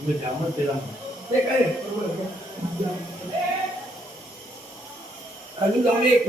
तुम्ही त्यामुळे त्याला ते काय अजून जाऊन एक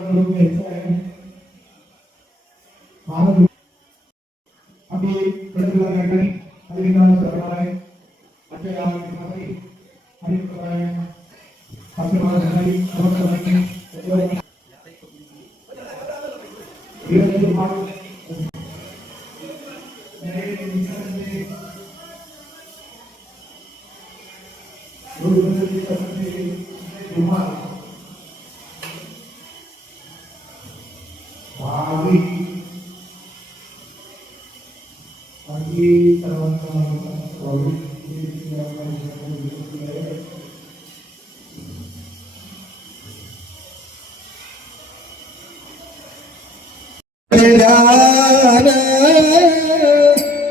करून घ्यायचं आहे. आम्ही प्रत्येकाला गाडी अधिकार सरकार आहे आजच्या गावामध्ये आणि आपल्या महाराष्ट्राची समर्थनाची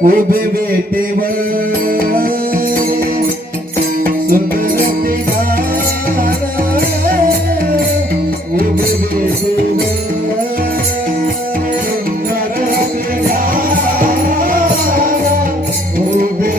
उभे बेटेवर सुंदर उभे बेटेवर उभे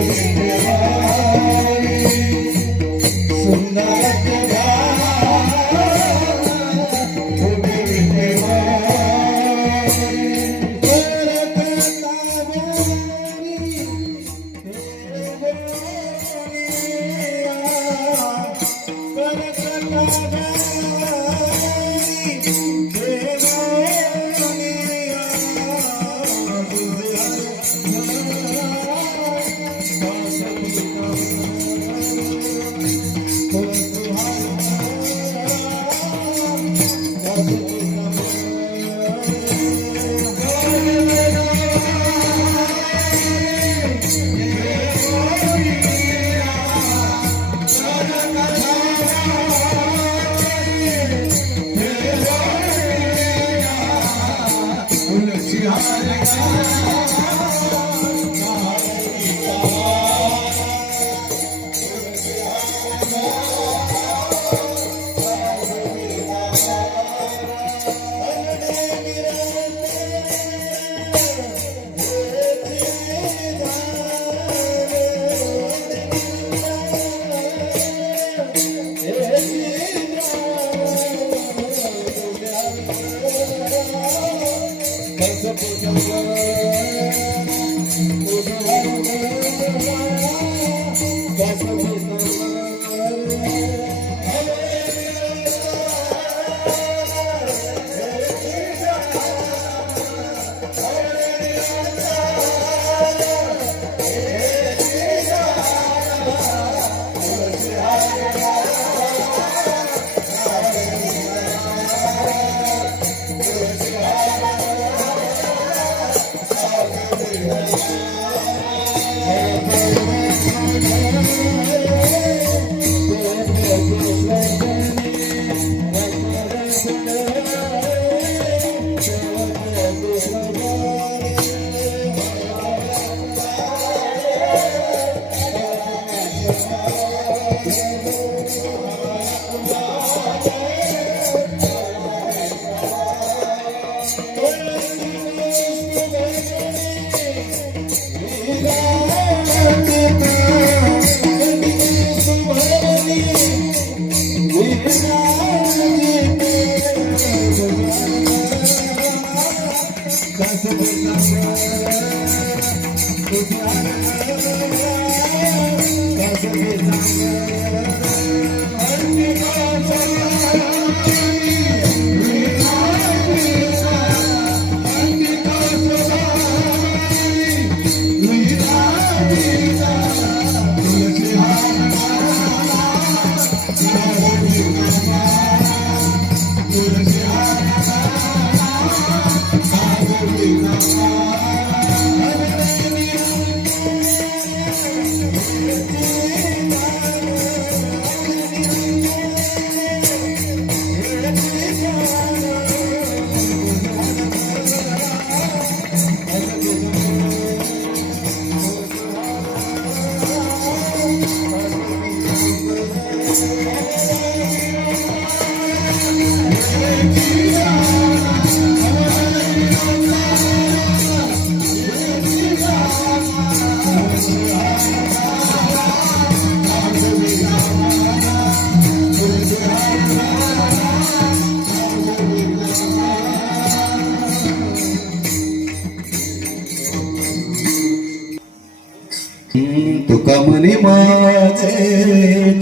तुका म्हणे माझे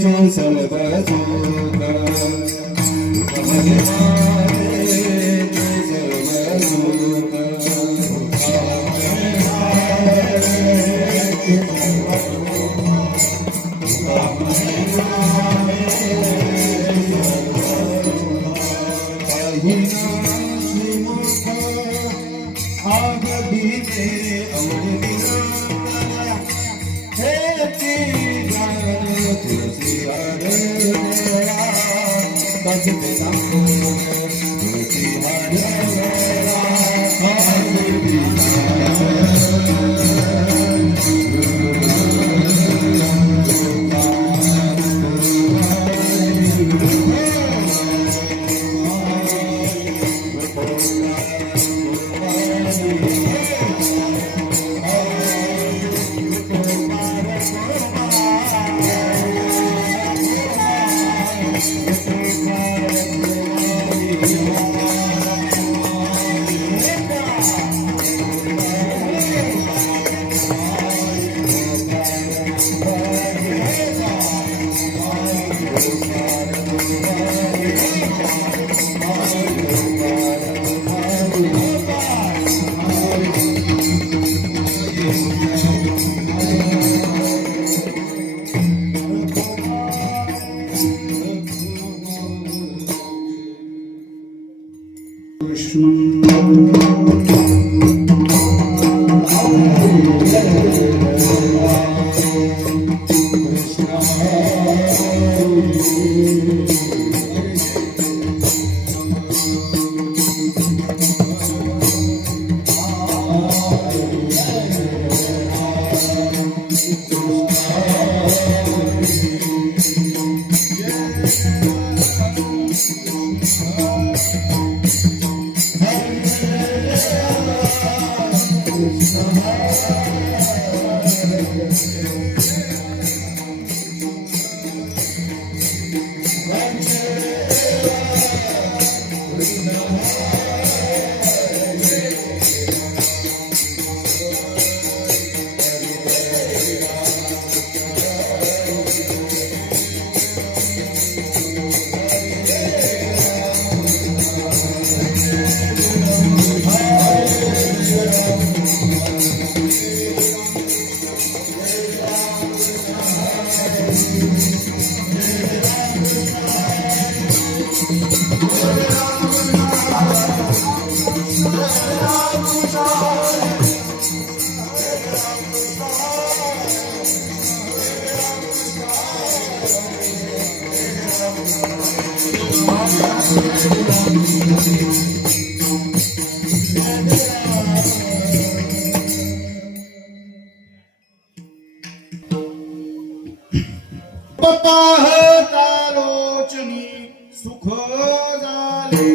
चोसळ बसोका तुका म्हणे माझे चोसळ पाहता लोचनी सुख झाले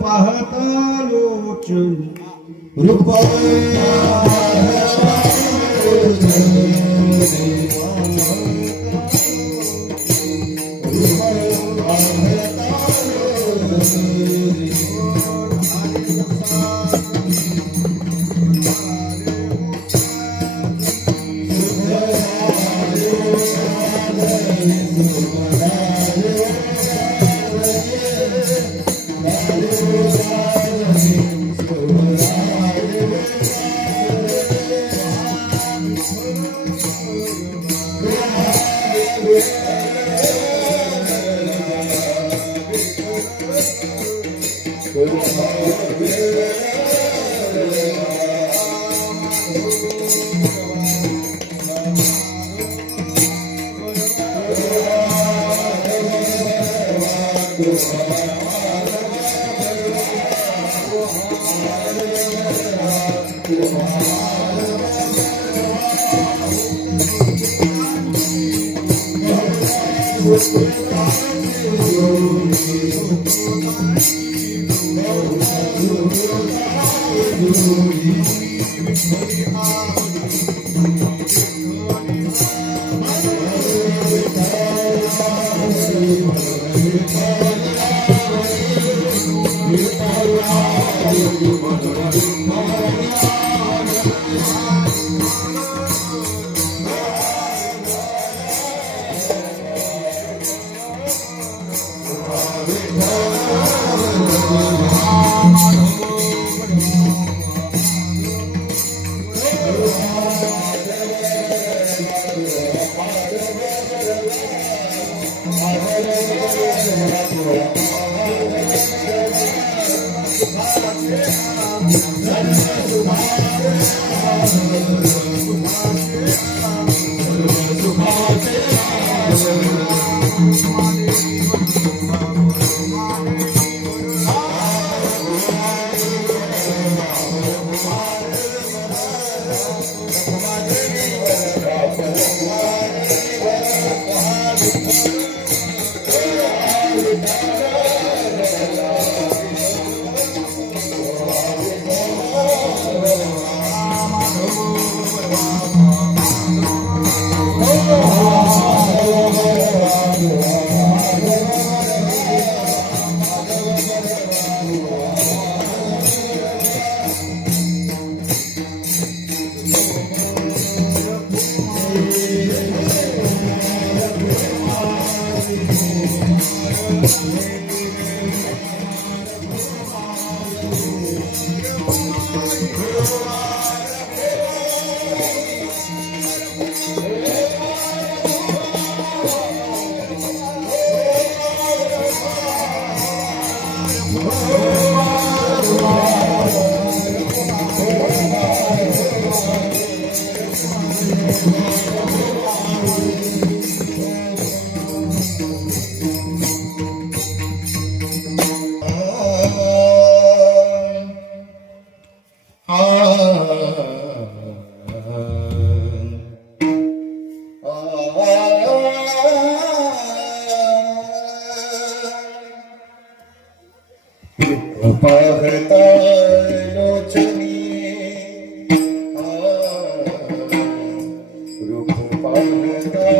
पाहत लोचन पाहता लोचनी रूप पाहता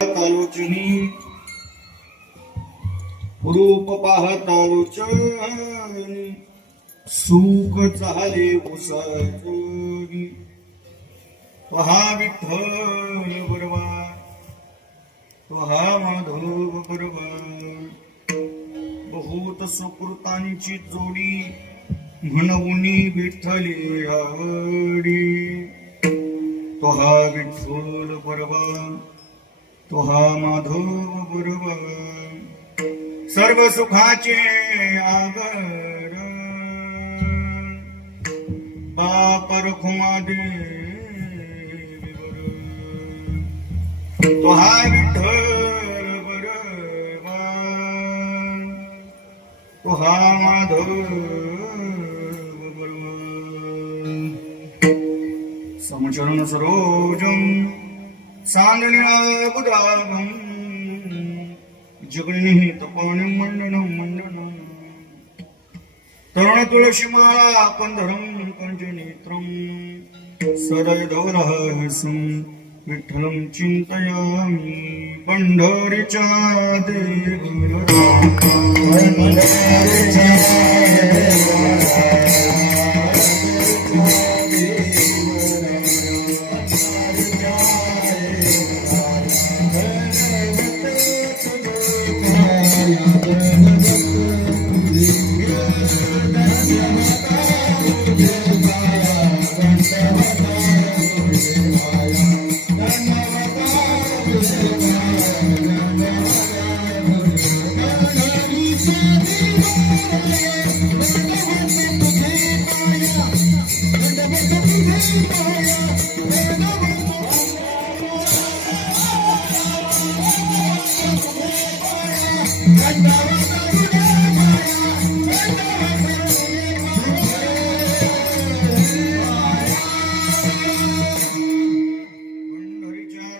तालुचनी रूप पाहता लोचनी सुख झाले उसाचनी पहा विठ्ठल बरोबा पहा माधव बरोबा बहुत सुकृतांची जोडी म्हणूनी विठ्ठली आवडी तो हा विठ्ठल बरोबा तो हा माधव बरोबर सर्व सुखाचे आगर बाप रखुमा देवी तो हा विठ्ठल बरोबर तो हा माधव बरोबर समचरण सरोजम सांगण्या बुधागम जगनिहित पाणी मंडनम मंडनम तरुण तुळशीमाळा कंधरम कंजनेत्रम सदय धवलहसम विठ्ठलं चिंतयामि पंढरीच्या देवरा पंढरीच्या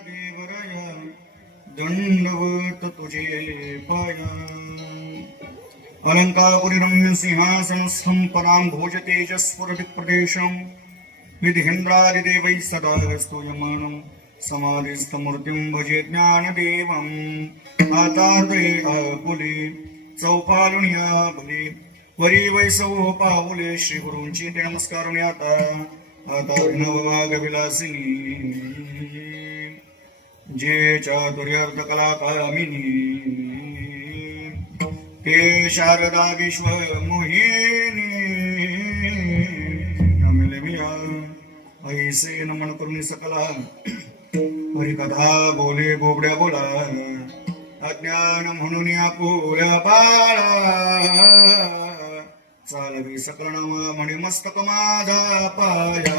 देवराया दंडवत तुझे पाया अलंकापुरी रम्य सिंहासनस्थं परां भोज तेजस्फुरति प्रदेशं विधिन्द्रादिदेवैः सदा स्तूयमानं समाधिस्थमूर्तिं भजे ज्ञानदेवम् आतार्दये आकुले चौपालुनिया भले वरी वैसव पाऊले श्री गुरूंची ते नमस्कारुणी आता अभिनववाग विलासिनी जे चातुर्यर्थ कला कामिनी ते शारदा विश्व मोहिनी नमिलमिया ऐसे नमन करुणी सकला हरिकथा बोले बोबड्या बोला अज्ञान म्हणून आपुल्या बाळा चालवी सकल नामा म्हणे मस्तक माझा पाया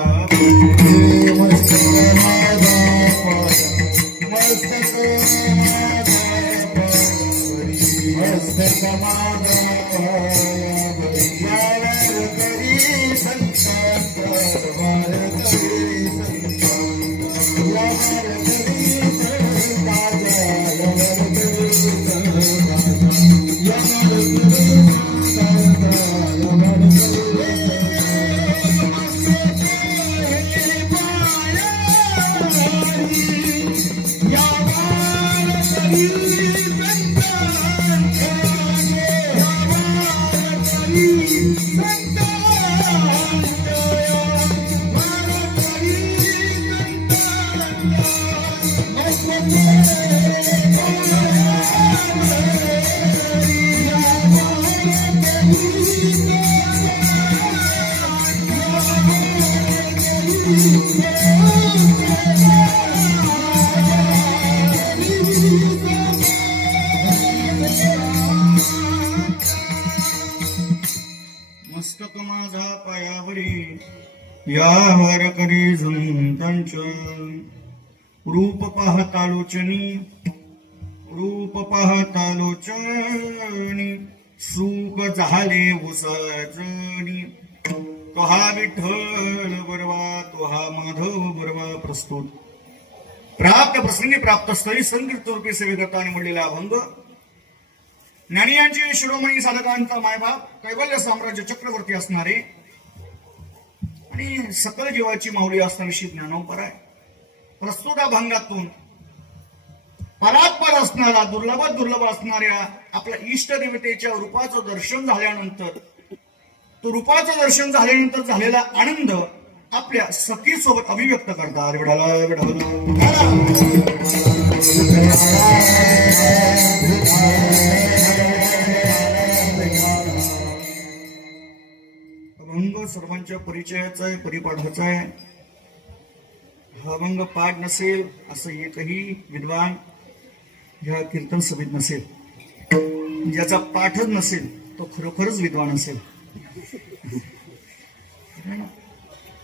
मस्तक माझा पायावरी या हर करी झुंतांच रूप पाहता लोचनी सुख झाले उसाचनी तो हा विठ्ठल बरवा तो हा माधव बरवा प्रस्तुत प्राप्त प्रसंगी प्राप्त स्थळी संगीत रूपी सेवेकर्ताने म्हणलेला अभंग ज्ञानियांचे शिरोमणी साधकांचा मायबाप कैवल्य साम्राज्य चक्रवर्ती असणारे आणि सकल जीवाची माऊली असणारी श्री ज्ञानोपर आहे. प्रस्तुत अभंगातून परात्पर असणारा दुर्लभ असणाऱ्या आपल्या इष्ट देवतेच्या रूपाचं दर्शन झाल्यानंतर तो रूपाचं दर्शन झाल्यानंतर झालेला आनंद आपल्या सखी सोबत अभिव्यक्त करतात. विढाला अभंग सर्वांच्या परिचयाचा आहे, परिपाठाचा आहे. हा अभंग पाठ नसेल असं एकही विद्वान या कीर्तन सभेत नसेल. ज्याचा पाठच नसेल तो खरोखरच विद्वान असेल.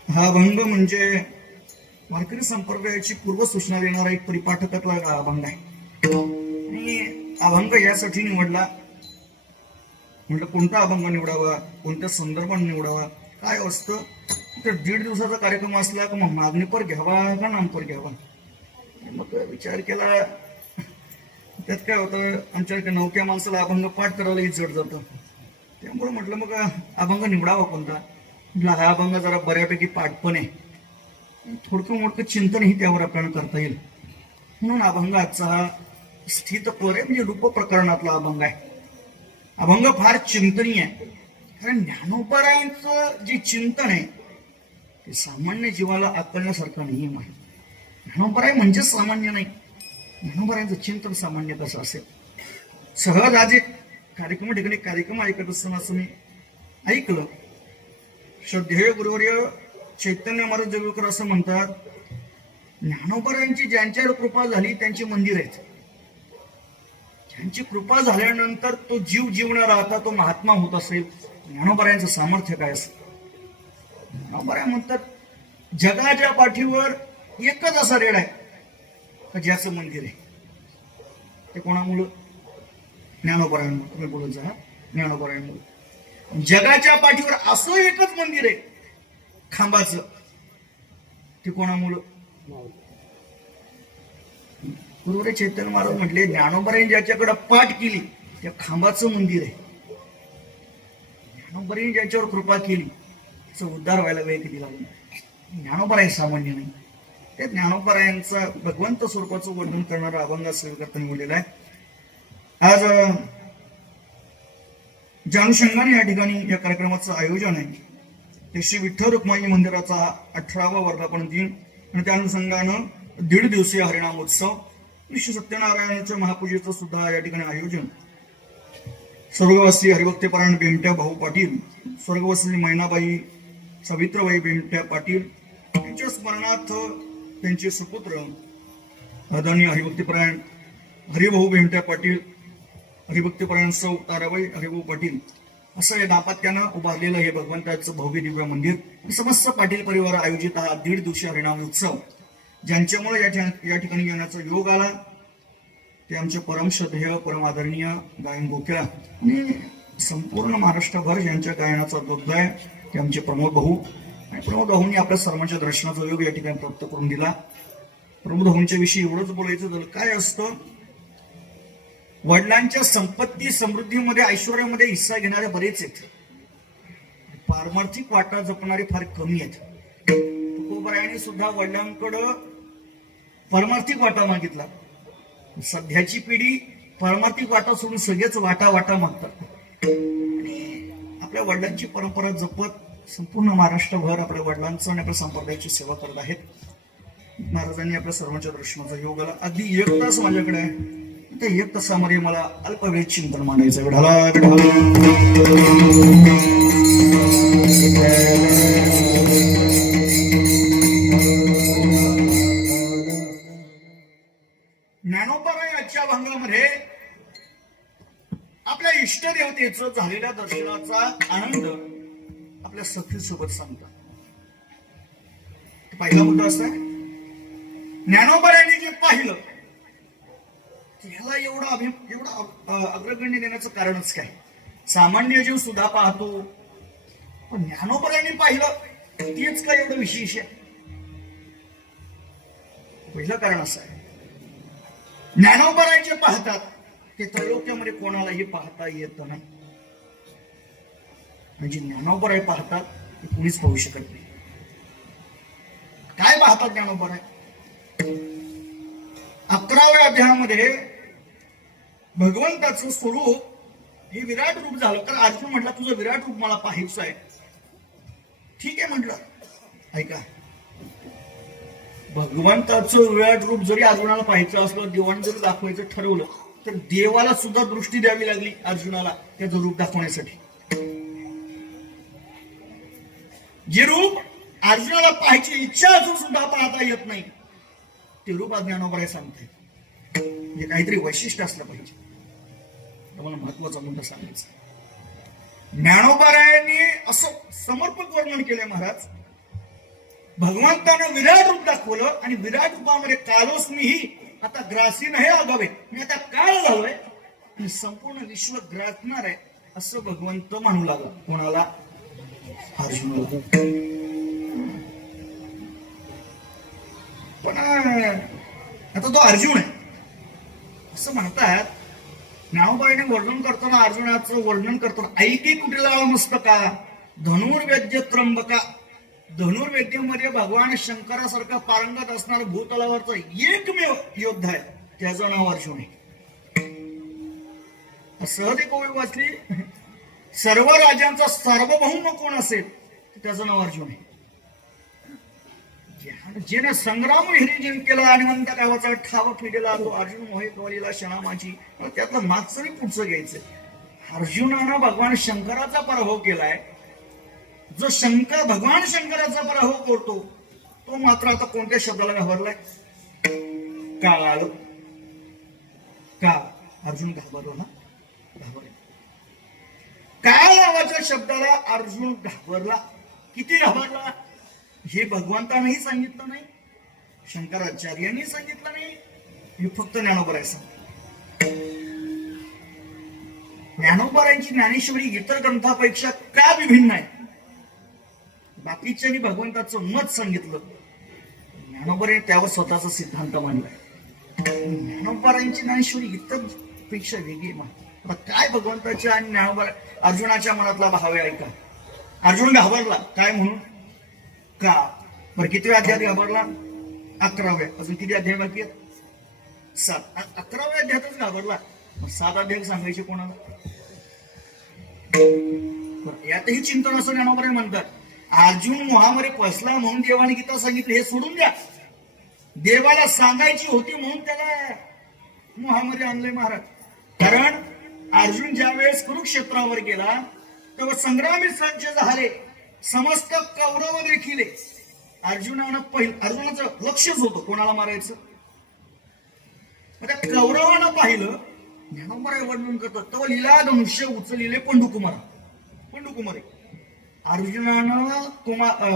हा अभंग म्हणजे वारकरी संप्रदायाची पूर्व सूचना देणारा एक परिपाठकातला अभंग आहे. आणि अभंग यासाठी निवडला म्हटलं कोणता अभंग निवडावा, कोणत्या संदर्भात निवडावा. काय असतं तर 1.5 दिवसाचा कार्यक्रम असला का मग मागणीपर घ्यावा का नामपर घ्यावा. मग विचार केला त्यात काय होतं आमच्याकडे नवक्या माणसाला अभंग पाठ करायलाही जड जातं. त्यामुळे म्हटलं मग अभंग निवडावा कोणता. म्हटलं हा अभंग जरा बऱ्यापैकी पाठ पण आहे थोडकं मोडकं चिंतनही त्यावर आपल्याला करता येईल. म्हणून अभंग आजचा हा स्थितपर आहे, म्हणजे रूप प्रकरणातला अभंग आहे. अभंग फार चिंतनीय आहे, कारण ज्ञानोबरायांचं जे चिंतन आहे ते सामान्य जीवाला आकलण्यासारखं नियम आहे. ज्ञानोबराय म्हणजे सामान्य नाही, ज्ञानोबरायांचं चिंतन सामान्य कसं असेल. सहज आज एक ठिकाणी कार्यक्रम ऐकत असताना असं मी ऐकलं, श्रद्धेय गुरुवर्य चैतन्य महाराज जगुळकर असं म्हणतात, ज्ञानोबरायांची ज्यांच्यावर कृपा झाली त्यांची मंदिर आहेत. ज्यांची कृपा झाल्यानंतर तो जीव जीवणारा आता तो महात्मा होत असेल, ज्ञानोबरायांचं सामर्थ्य काय असेल. ज्ञानोबराय म्हणतात जगाच्या पाठीवर एकच असा रेड आहे का ज्याचं मंदिर आहे. ते कोणामुळं? ज्ञानोबरायांमुळे. तुम्ही बोलत जा, ज्ञानोबरायांमुळे. जगाच्या पाठीवर असं एकच मंदिर आहे खांबाचं, ते कोणामुळं? गुरुवर्य चैतन्य महाराज म्हटले ज्ञानोबरायांनी ज्याच्याकडे पाठ केली त्या खांबाचं मंदिर आहे. ज्ञानोबरायांनी ज्याच्यावर कृपा केली त्याचा उद्धार व्हायला वेळ किती लागला. ज्ञानोबराय सामान्य नाही. त्या ज्ञानोबरायांचा भगवंत स्वरूपाचं वर्णन करणारा अभंग स्वीकारता निवडलेला आहे. आज ज्या अनुषंगाने या ठिकाणी या कार्यक्रमाचं आयोजन आहे ते श्री विठ्ठल रुक्माई मंदिराचा 18वा वर्धापन दिन आणि त्या अनुषंगानं 1.5 दिवसीय हरिनामोत्सव, श्री सत्यनारायणाच्या महापूजेचं सुद्धा या ठिकाणी आयोजन. स्वर्गवासी हरिभक्तपरायण बेमट्या भाऊ पाटील, स्वर्गवासी मैनाबाई सावित्रबाई बेमट्या पाटील यांच्या स्मरणार्थ त्यांचे सुपुत्र आदरणीय हरिभक्तपरायण हरिभाऊ बेमट्या पाटील, हरिभक्तपरायण सौ ताराबाई हरिभाऊ पाटील असं या दाम्पत्यानं उभारलेलं हे भगवंताचं भव्य दिव्य मंदिर. समस्त पाटील परिवार आयोजित हा 1.5 दिवसीय हरिनाम उत्सव, ज्यांच्यामुळे या ठिकाणी येण्याचा योग आला ते आमचे परम श्रद्धेय परम आदरणीय गायन गोखेळा आणि संपूर्ण महाराष्ट्रभर ज्यांच्या गायनाचा दुग्ध आहे ते आमचे प्रमोद भाऊ. आणि प्रमोद भाऊंनी आपल्या सर्वांच्या दर्शनाचा योग या ठिकाणी प्राप्त करून दिला. प्रमोद भाऊंच्या विषयी एवढंच बोलायचं झालं, काय असतं वडिलांच्या संपत्ती समृद्धीमध्ये ऐश्वर्यामध्ये हिस्सा घेणारे बरेच आहेत, पारमार्थिक वाटा जपणारे फार कमी आहेत. तुकोबरायांनी सुद्धा वडिलांकडं पारमार्थिक वाटा मागितला. सध्याची पिढी पारमार्थिक वाटा सोडून सगळेच वाटा वाटा मागतात. आणि आपल्या वडिलांची परंपरा जपत संपूर्ण महाराष्ट्रभर आपल्या वडिलांचं आणि आपल्या संप्रदायाची सेवा करत आहेत. महाराजांनी आपल्या सर्वांच्या दर्शनाचा योग आला. अगदी 1 तास माझ्याकडे आहे, त्या 1 तासामध्ये मला अल्पवेळ चिंतन मांडायचं. विठाला ज्ञानोबरायांच्या अभंगामध्ये आपल्या इष्टदेवतेचं झालेल्या दर्शनाचा आनंद आपल्या सखीसोबत सांगतात. पहिला मुद्दा असा आहे, ज्ञानोबरायांनी जे पाहिलं ह्याला एवढा अग्रगण्य देण्याचं कारणच काय. सामान्य जीव सुद्धा पाहतो, पण ज्ञानोबरायांनी पाहिलं तेच काय एवढं विशेष आहे. पहिलं कारण असं आहे, ज्ञानोबरायांचे पाहतात ते त्रैलोक्यामध्ये कोणालाही पाहता येत नाही. म्हणजे ज्ञानोबराय पाहतात ते कुणीच पाहू शकत नाही. काय पाहतात ज्ञानोबराय? 11व्या अध्यायामध्ये भगवंताचं स्वरूप हे विराट रूप झालं. तर अर्जुन म्हटला तुझं विराट रूप मला पाहायचं आहे. ठीक आहे म्हटलं, ऐका, भगवंताचं विराट रूप जरी अर्जुनाला पाहायचं असलं, देवाने जरी दाखवायचं ठरवलं तर देवाला सुद्धा दृष्टी द्यावी लागली अर्जुनाला त्याचं रूप दाखवण्यासाठी. जे रूप अर्जुनाला पाहायची इच्छा असून सुद्धा पाहता येत नाही ते रूप ज्ञानोबराय सांगते. म्हणजे काहीतरी वैशिष्ट्य असलं पाहिजे. तुम्हाला महत्वाचा मुद्दा सांगायचा, ज्ञानोबरायांनी असं समर्पक वर्णन केले महाराज. भगवंतानं विराट रूप दाखवलं आणि विराट रूपामध्ये कालोस मीही आता ग्रासी नाही आगावे, मी आता काळ झालोय आणि संपूर्ण विश्व ग्रासणार आहे असं भगवंत म्हणू लागला. कोणाला? अर्जुनाला. पण आता तो अर्जुन आहे असं म्हणतात. ज्ञानोबरायांनी वर्णन करताना अर्जुनाचं वर्णन करताना ऐकी कुटीला मस्तका धनुर्वेद्य त्र्यंबका धनुर्विद्येमध्ये भगवान शंकरासारखा पारंगत असणारा भूतलावरचा एकमेव योद्धा आहे, त्याचं नाव अर्जुन आहे. सहज एक ओळख वाचली, सर्व राजांचा सार्वभौम कोण असेल तर त्याचं नाव अर्जुन आहे. जेने संग्राम हिरी जिंकला आणि म्हणता गावाचा ठाव फिरला तो अर्जुन मोहे कवलीला क्षणा माझी. त्यातलं मागचं पुढचं घ्यायचं. अर्जुनानं भगवान शंकराचा पराभव केलाय. जो शंकर भगवान शंकराचा पराभव करतो तो मात्र आता कोणत्या शब्दाला घाबरलाय? काळ. का अर्जुन घाबरला ना? घाबरला. काळ नावाच्या शब्दाला अर्जुन घाबरला. किती घाबरला हे भगवंतानेही सांगितलं नाही, शंकराचार्यांनी सांगितलं नाही, हे फक्त ज्ञानोबा सांग. ज्ञानोबारांची ज्ञानेश्वरी इतर ग्रंथापेक्षा का विभिन्न आहे? बाकीच्यांनी भगवंताचं मत सांगितलं, ज्ञानोबाने त्यावर स्वतःचा सिद्धांत मांडलाय. ज्ञानोबारांची ज्ञानेश्वरी इतर पेक्षा वेगळी आहे. काय भगवंताच्या आणि ज्ञानोबा अर्जुनाच्या मनातला भाव आहे ऐका. अर्जुन घाबरला काय म्हणून? का? बरं किती अध्याय घाबरला? 11व्या. अजून किती अध्याय बाकी आहेत? 7. 11व्या अध्यायातच घाबरला. 7 अध्याय सांगायचे कोणाला? यातही चिंतन असं ज्ञानोबा म्हणतात. अर्जुन मोहामध्ये फसला म्हणून देवाने गीता सांगितलं हे सोडून द्या. देवाला सांगायची होती म्हणून त्याला मोहामध्ये आणलंय महाराज. कारण अर्जुन ज्या वेळेस कुरुक्षेत्रावर गेला तेव्हा संग्रामी संच झाले. समस्त कौरव देखील अर्जुनाचं लक्षच होतं कोणाला मारायचं. त्या कौरवानं पाहिलं, ज्ञानोबा वर्णन करतात, तेव्हा लिला धनुष्य उचललेले पंडुकुमारी. अर्जुनानं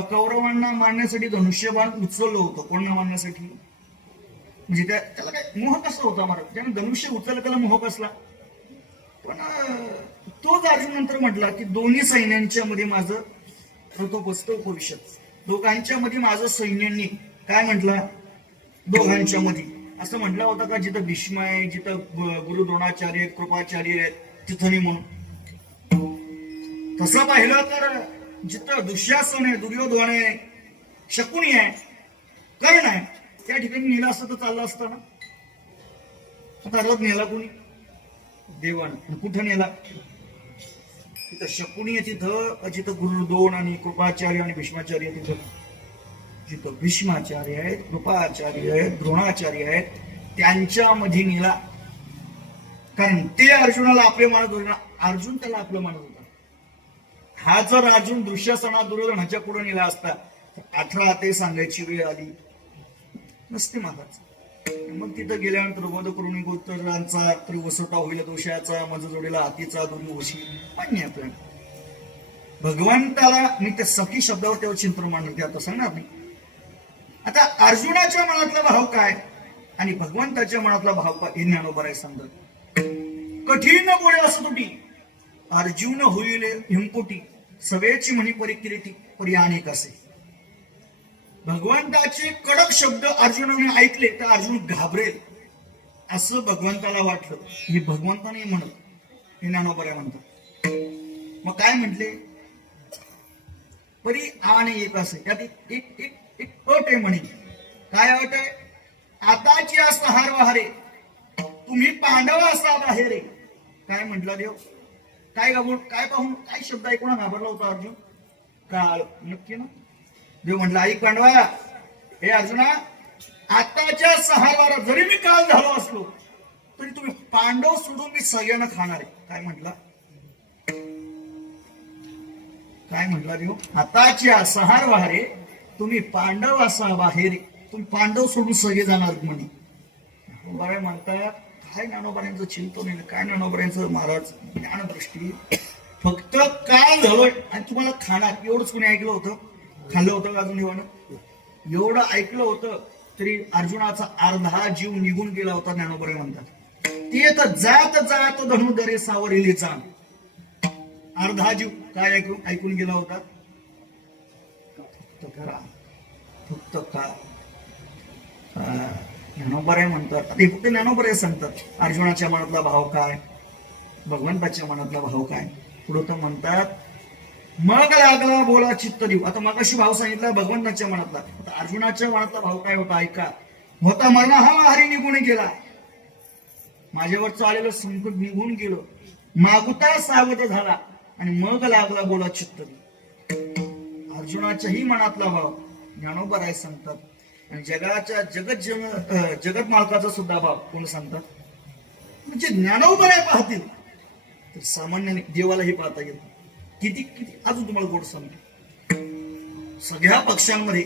कौरवांना मारण्यासाठी धनुष्यबाण उचललं होतं. कोणाला मारण्यासाठी? म्हणजे त्याला काय मोह कसला होता महाराज? त्यानं धनुष्य उचललं, त्याला मोह कसला? पण तोच अर्जुन नंतर म्हटला की दोन्ही सैन्यांच्या मध्ये माझं उपविष्ट. दोघांच्या मध्ये माझं सैन्यांनी काय म्हटलं? दोघांच्या मध्ये असं म्हटलं होतं का जिथं भीष्म आहे, जिथं गुरु द्रोणाचार्य आहेत, कृपाचार्य आहेत, तिथं नाही म्हणून. तसं पाहिलं तर जिथं दुःशासन आहे, दुर्योधन आहे, शकुनी आहे, कर्ण आहे, त्या ठिकाणी नेलं असतं तर चाललं असतं ना. आता रथ नेला कोणी? देवानं. कुठं नेला? तिथं शकुनी आहे, तिथं जिथं गुरुद्रोण आणि कृपाचार्य आणि भीष्माचार्य, तिथं जिथं भीष्माचार्य आहेत, कृपाचार्य आहेत, द्रोणाचार्य आहेत, त्यांच्या मध्ये नेला. कारण ते अर्जुनाला आपले मानत होते ना, अर्जुन त्याला आपलं मानत होता. हा जर अर्जुन दुःशासना दुर्योधनाच्या पुढे नेला असता तर 18 ते सांगायची वेळ आली नसते महाराज. मग तिथं गेल्यानंतर वध करून गोत्रांचा तरी वसोटा होईल, दोषाचा मज जोडीला हातीचा दोन्ही वशी मान्य आपल्याला. भगवंताला मी त्या सखी शब्दावर तेव्हा चिंतन मांडलं ते आता सांगणार नाही. आता अर्जुनाच्या मनातला भाव काय आणि भगवंताच्या मनातला भाव काय हे ज्ञानोबा सांगतात. कठीण गोळे असं तुटी अर्जुन होईल हिमकोटी, सवेची म्हणी परिकिरीती परी अनेक असे. भगवंताचे कडक शब्द अर्जुनाने ऐकले तर अर्जुन घाबरेल असं भगवंताला वाटलं. हे भगवंताने म्हणत, हे ज्ञानोबा म्हणतात. मग काय म्हटले? परी आणि एक असे. यात एक अट आहे म्हणे. काय अट आहे? आताची असहार वाहरे तुम्ही पांडव असा बाहेर. काय म्हटलं देव? काय काय पाहून काय शब्द ऐकून घाबरला होता अर्जुन? काळ. नक्की ना? देव म्हटलं ऐक पांडवा, हे अर्जुना, आताच्या सहारवारा जरी मी काल झालो असलो तरी तुम्ही पांडव सोडून मी सगळ्यांना खाणार आहे. काय म्हटला? काय म्हटला देव? आताच्या सहार वारे तुम्ही पांडव असा बाहेर, तुम्ही पांडव सोडून सगळे जाणार म्हणे. बरे म्हणतात काय ज्ञानोबाऱ्यांचं चिंतन आहे, काय ज्ञानोबाऱ्यांचं महाराज ज्ञानदृष्टी. फक्त काल झालोय आणि तुम्हाला खाणार एवढंच कोणी ऐकलं होतं? खाल्लं होतं अजून एवढं ऐकलं होतं तरी अर्जुनाचा अर्धा जीव निघून गेला होता. ज्ञानोबा म्हणतात ते तर जात जात धनुदरे सावरिले जाण. अर्धा जीव काय ऐकून गेला होता? फक्त काय ज्ञानोबा म्हणतात. ते फक्त ज्ञानोबा सांगतात अर्जुनाच्या मनातला भाव काय, भगवंताच्या मनातला भाव काय. पुढे तर म्हणतात मग लागला बोला चित्त देऊ. आता मगाशी भाव सांगितला भगवंताच्या मनातला, आता अर्जुनाच्या मनातला भाव काय होता ऐका. होता मरणा हा हरी निघून गेला, माझ्यावरचं आलेलं संकट निघून गेलं, मागुता सावध झाला आणि मग लागला बोला चित्त देऊ. अर्जुनाच्याही मनातला भाव ज्ञानोबा राय सांगतात. आणि जगाच्या जगत मालकाचा सुद्धा भाव कोण सांगतात, म्हणजे ज्ञानोबा राय पाहतील तर सामान्याने देवालाही पाहता येईल. किती किती अजून तुम्हाला गोड सांगतो, सगळ्या पक्षांमध्ये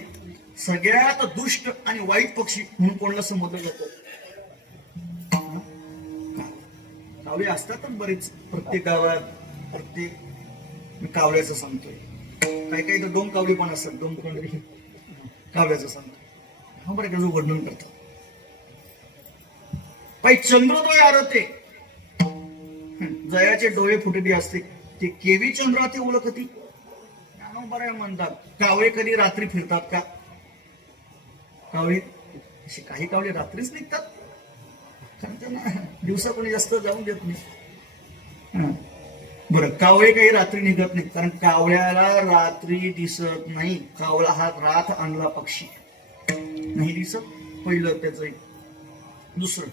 सगळ्यात दुष्ट आणि वाईट पक्षी म्हणून कोणाला संबोधलं जातं, कावळे असतातच बरेच प्रत्येक गावात. प्रत्येक मी कावळ्याचं सांगतोय, काही काही तर डोंग कावळे पण असतात, डोंग कोणतरी कावळ्याचं सांगतोय. हा बरं त्याचं वर्णन करतात. पाय चंद्रोदय आरते जयाचे डोळे फुटते असते, ते केवी चंद्र ते ओळखती. ज्ञानोबा म्हणतात कावळे कधी रात्री फिरतात का, कावळे असे काही कावळे रात्रीच निघतात, कारण त्यांना दिवसा कोणी जास्त जाऊन देत नाही. बरं, कावळे काही रात्री निघत नाही, कारण कावळ्याला रात्री दिसत नाही. कावळा हा रात आणला पक्षी नाही दिसत, पहिलं त्याच. दुसरं,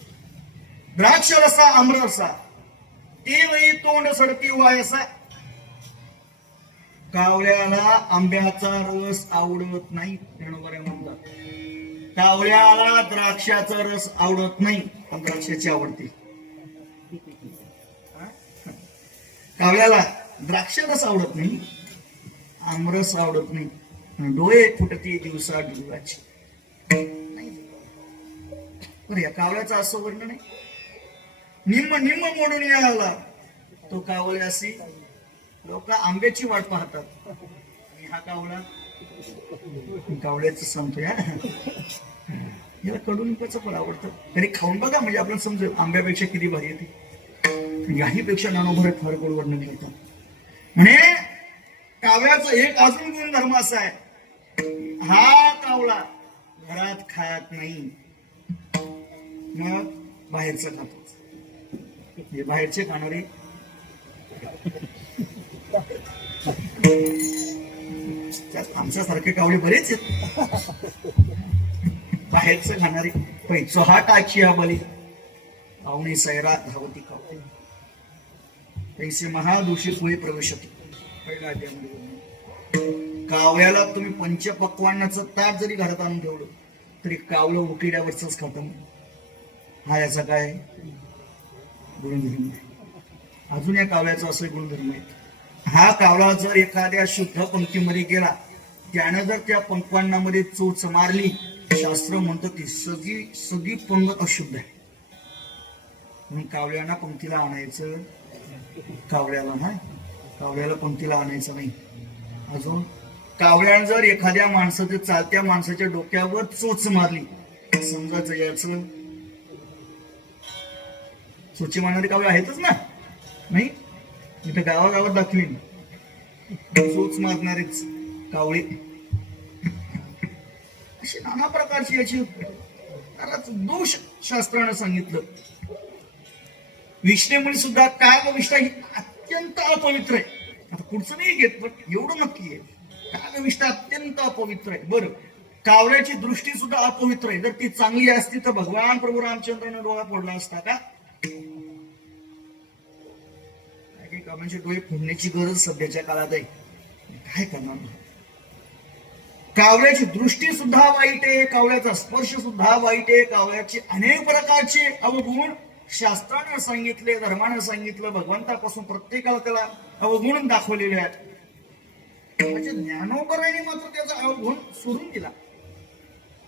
द्राक्ष रसा आम्ररसा ते वही तोंड सडती वायसा. कावळ्याला आंब्याचा रस आवडत नाही, म्हणतात. कावळ्याला द्राक्षाचा रस आवडत नाही, पण द्राक्षाची आवडते. कावळ्याला द्राक्ष रस आवडत नाही, आमरस आवडत नाही, डोळे फुटते दिवसा डुळाची. बरं, या कावळ्याचं असं वर्णन आहे, निम्म निम्म मोडून यायला तो कावळ्याशी लोक आंब्याची वाट पाहतात. आणि हा कावळा कावळ्याचं सांगतोय, याला कडुलिंबाचं फळ आवडतं, तरी खाऊन बघा म्हणजे आपण समजेल आंब्यापेक्षा किती भारी येते. याहीपेक्षा ज्ञानोबा फार गोड वर्णन करतात. म्हणजे कावळ्याचं एक अजून गुणधर्म असा आहे, हा कावळा घरात खात नाही, मग बाहेरचं खातो. हे बाहेरचे खाणारे आमच्यासारखे कावळे बरेच आहेत. बाहेरचं खाणारे पैचो हा टाची हा बली पाहुणे सैरा धावती कावते पैसे महादूषित होई प्रवेशती. पहिल्या अध्यायामध्ये कावळ्याला तुम्ही पंचपक्वान्नाचं ताट जरी घरात आणून ठेवलं तरी कावळं उकिड्यावरच खातं. हा याचा काय गुणधर्म आहे. अजून या कावळ्याचा असं गुणधर्म आहे, हा कावळा जर एखाद्या शुद्ध पंक्तीमध्ये गेला, त्यानं जर त्या पंक्वांनामध्ये चोच मारली, शास्त्र म्हणतं ती सगळी पंगत अशुद्ध आहे. म्हणून कावळ्यांना पंक्तीला आणायचं, कावळ्याला पंक्तीला आणायचं नाही. अजून कावळ्यानं जर एखाद्या माणसाच्या चालत्या माणसाच्या डोक्यावर चोच मारली, समजायचं याचं चोची मारणारे कावळे आहेतच ना, नाही इथं गावागावात दाखवीन चोच मारणारेच कावळे. अशी नाना प्रकारची याची दोष शास्त्रानं सांगितलं. विष्णेमुळे सुद्धा कागविष्ठा ही अत्यंत अपवित्र आहे. आता पुढचं नाही घेत पण एवढं नक्की आहे, कागविष्ठा अत्यंत अपवित्र आहे. बरं, कावळ्याची दृष्टी सुद्धा अपवित्र आहे. जर ती चांगली असती तर भगवान प्रभू रामचंद्रानं डोळा फोडला असता का? काही कामांचे डोळे फोडण्याची गरज सध्याच्या काळात आहे, काय करणार. कावळ्याची दृष्टी सुद्धा वाईट आहे, कावळ्याचा स्पर्श सुद्धा वाईट आहे. कावळ्याचे अनेक प्रकारचे अवगुण शास्त्रानं सांगितले, धर्मानं सांगितलं, भगवंतापासून प्रत्येकाला त्याला अवगुण दाखवलेले आहेत. म्हणजे ज्ञानोबराने मात्र त्याचा अवगुण सोडून दिला.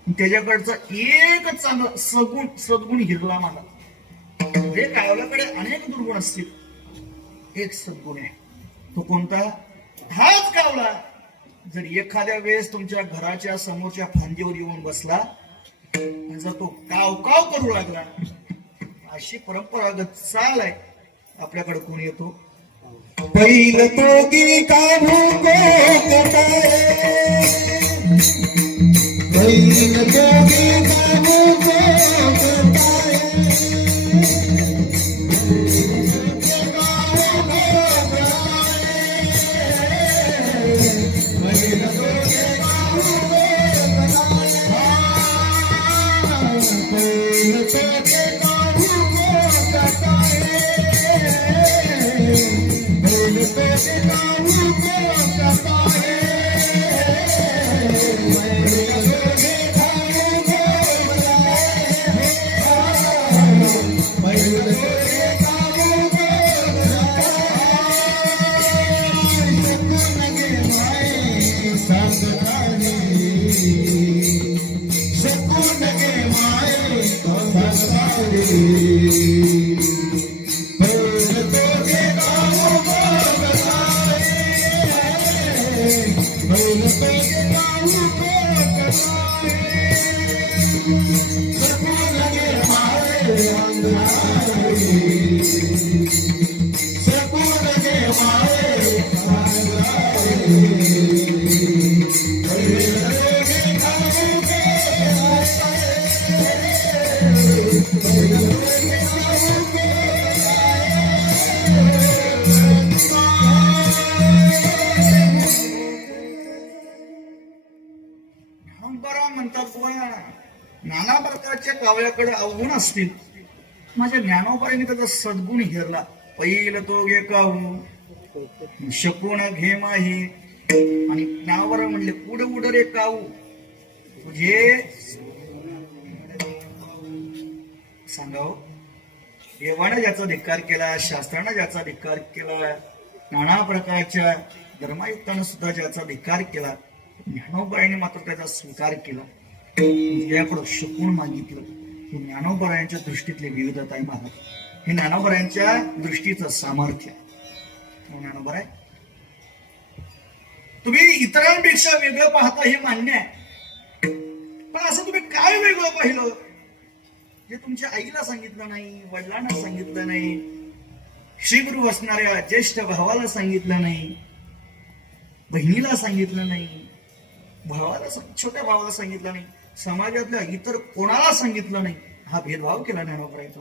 त्याच्याकडचा एक चांगला सद्गुण हिरला मला. म्हणजे कावळ्याकडे अनेक दुर्गुण असतील, एक सद्गुण आहे, तो कोणता? हाच कावळा जर एखाद्या वेळेस तुमच्या घराच्या समोरच्या फांदीवर येऊन बसला आणि जर तो काव काव करू लागला, अशी परंपरागत चाल आहे आपल्याकडे. कोण येतो पहिलं तो गीता पहिलं तो गीता बरा म्हणतात बुवा, नाना प्रकारच्या कावळ्याकडे अवगुण असतील, माझ्या ज्ञानोबाईने त्याचा सद्गुण हेरला. पहिलं तो घे काऊ शकून घे माही, आणि ज्ञानोबा म्हणले पुढे उड रे काऊ, तुझे सांगाव. देवाने ज्याचा धिक्कार केला, शास्त्रानं ज्याचा धिक्कार केला, नाना प्रकारच्या धर्मायुक्तानं सुद्धा ज्याचा धिक्कार केला, ज्ञानोबाईने मात्र त्याचा स्वीकार केला. याकडं शकून मागितलं. हे ज्ञानोबायांच्या दृष्टीतले विविधता आहे महाराज, हे ज्ञानोबायांच्या दृष्टीचं सामर्थ्य. ज्ञानोबा आहे, तुम्ही इतरांपेक्षा वेगळं पाहता हे मान्य आहे, पण असं तुम्ही काय वेगळं पाहिलं जे तुमच्या आईला सांगितलं नाही, वडिलांना सांगितलं नाही, श्रीगुरु असणाऱ्या ज्येष्ठ भावाला सांगितलं नाही, बहिणीला सांगितलं नाही, छोट्या भावाला सांगितलं नाही, समाजातल्या इतर कोणाला सांगितलं नाही. हा भेदभाव केला ज्ञानोबाईचा.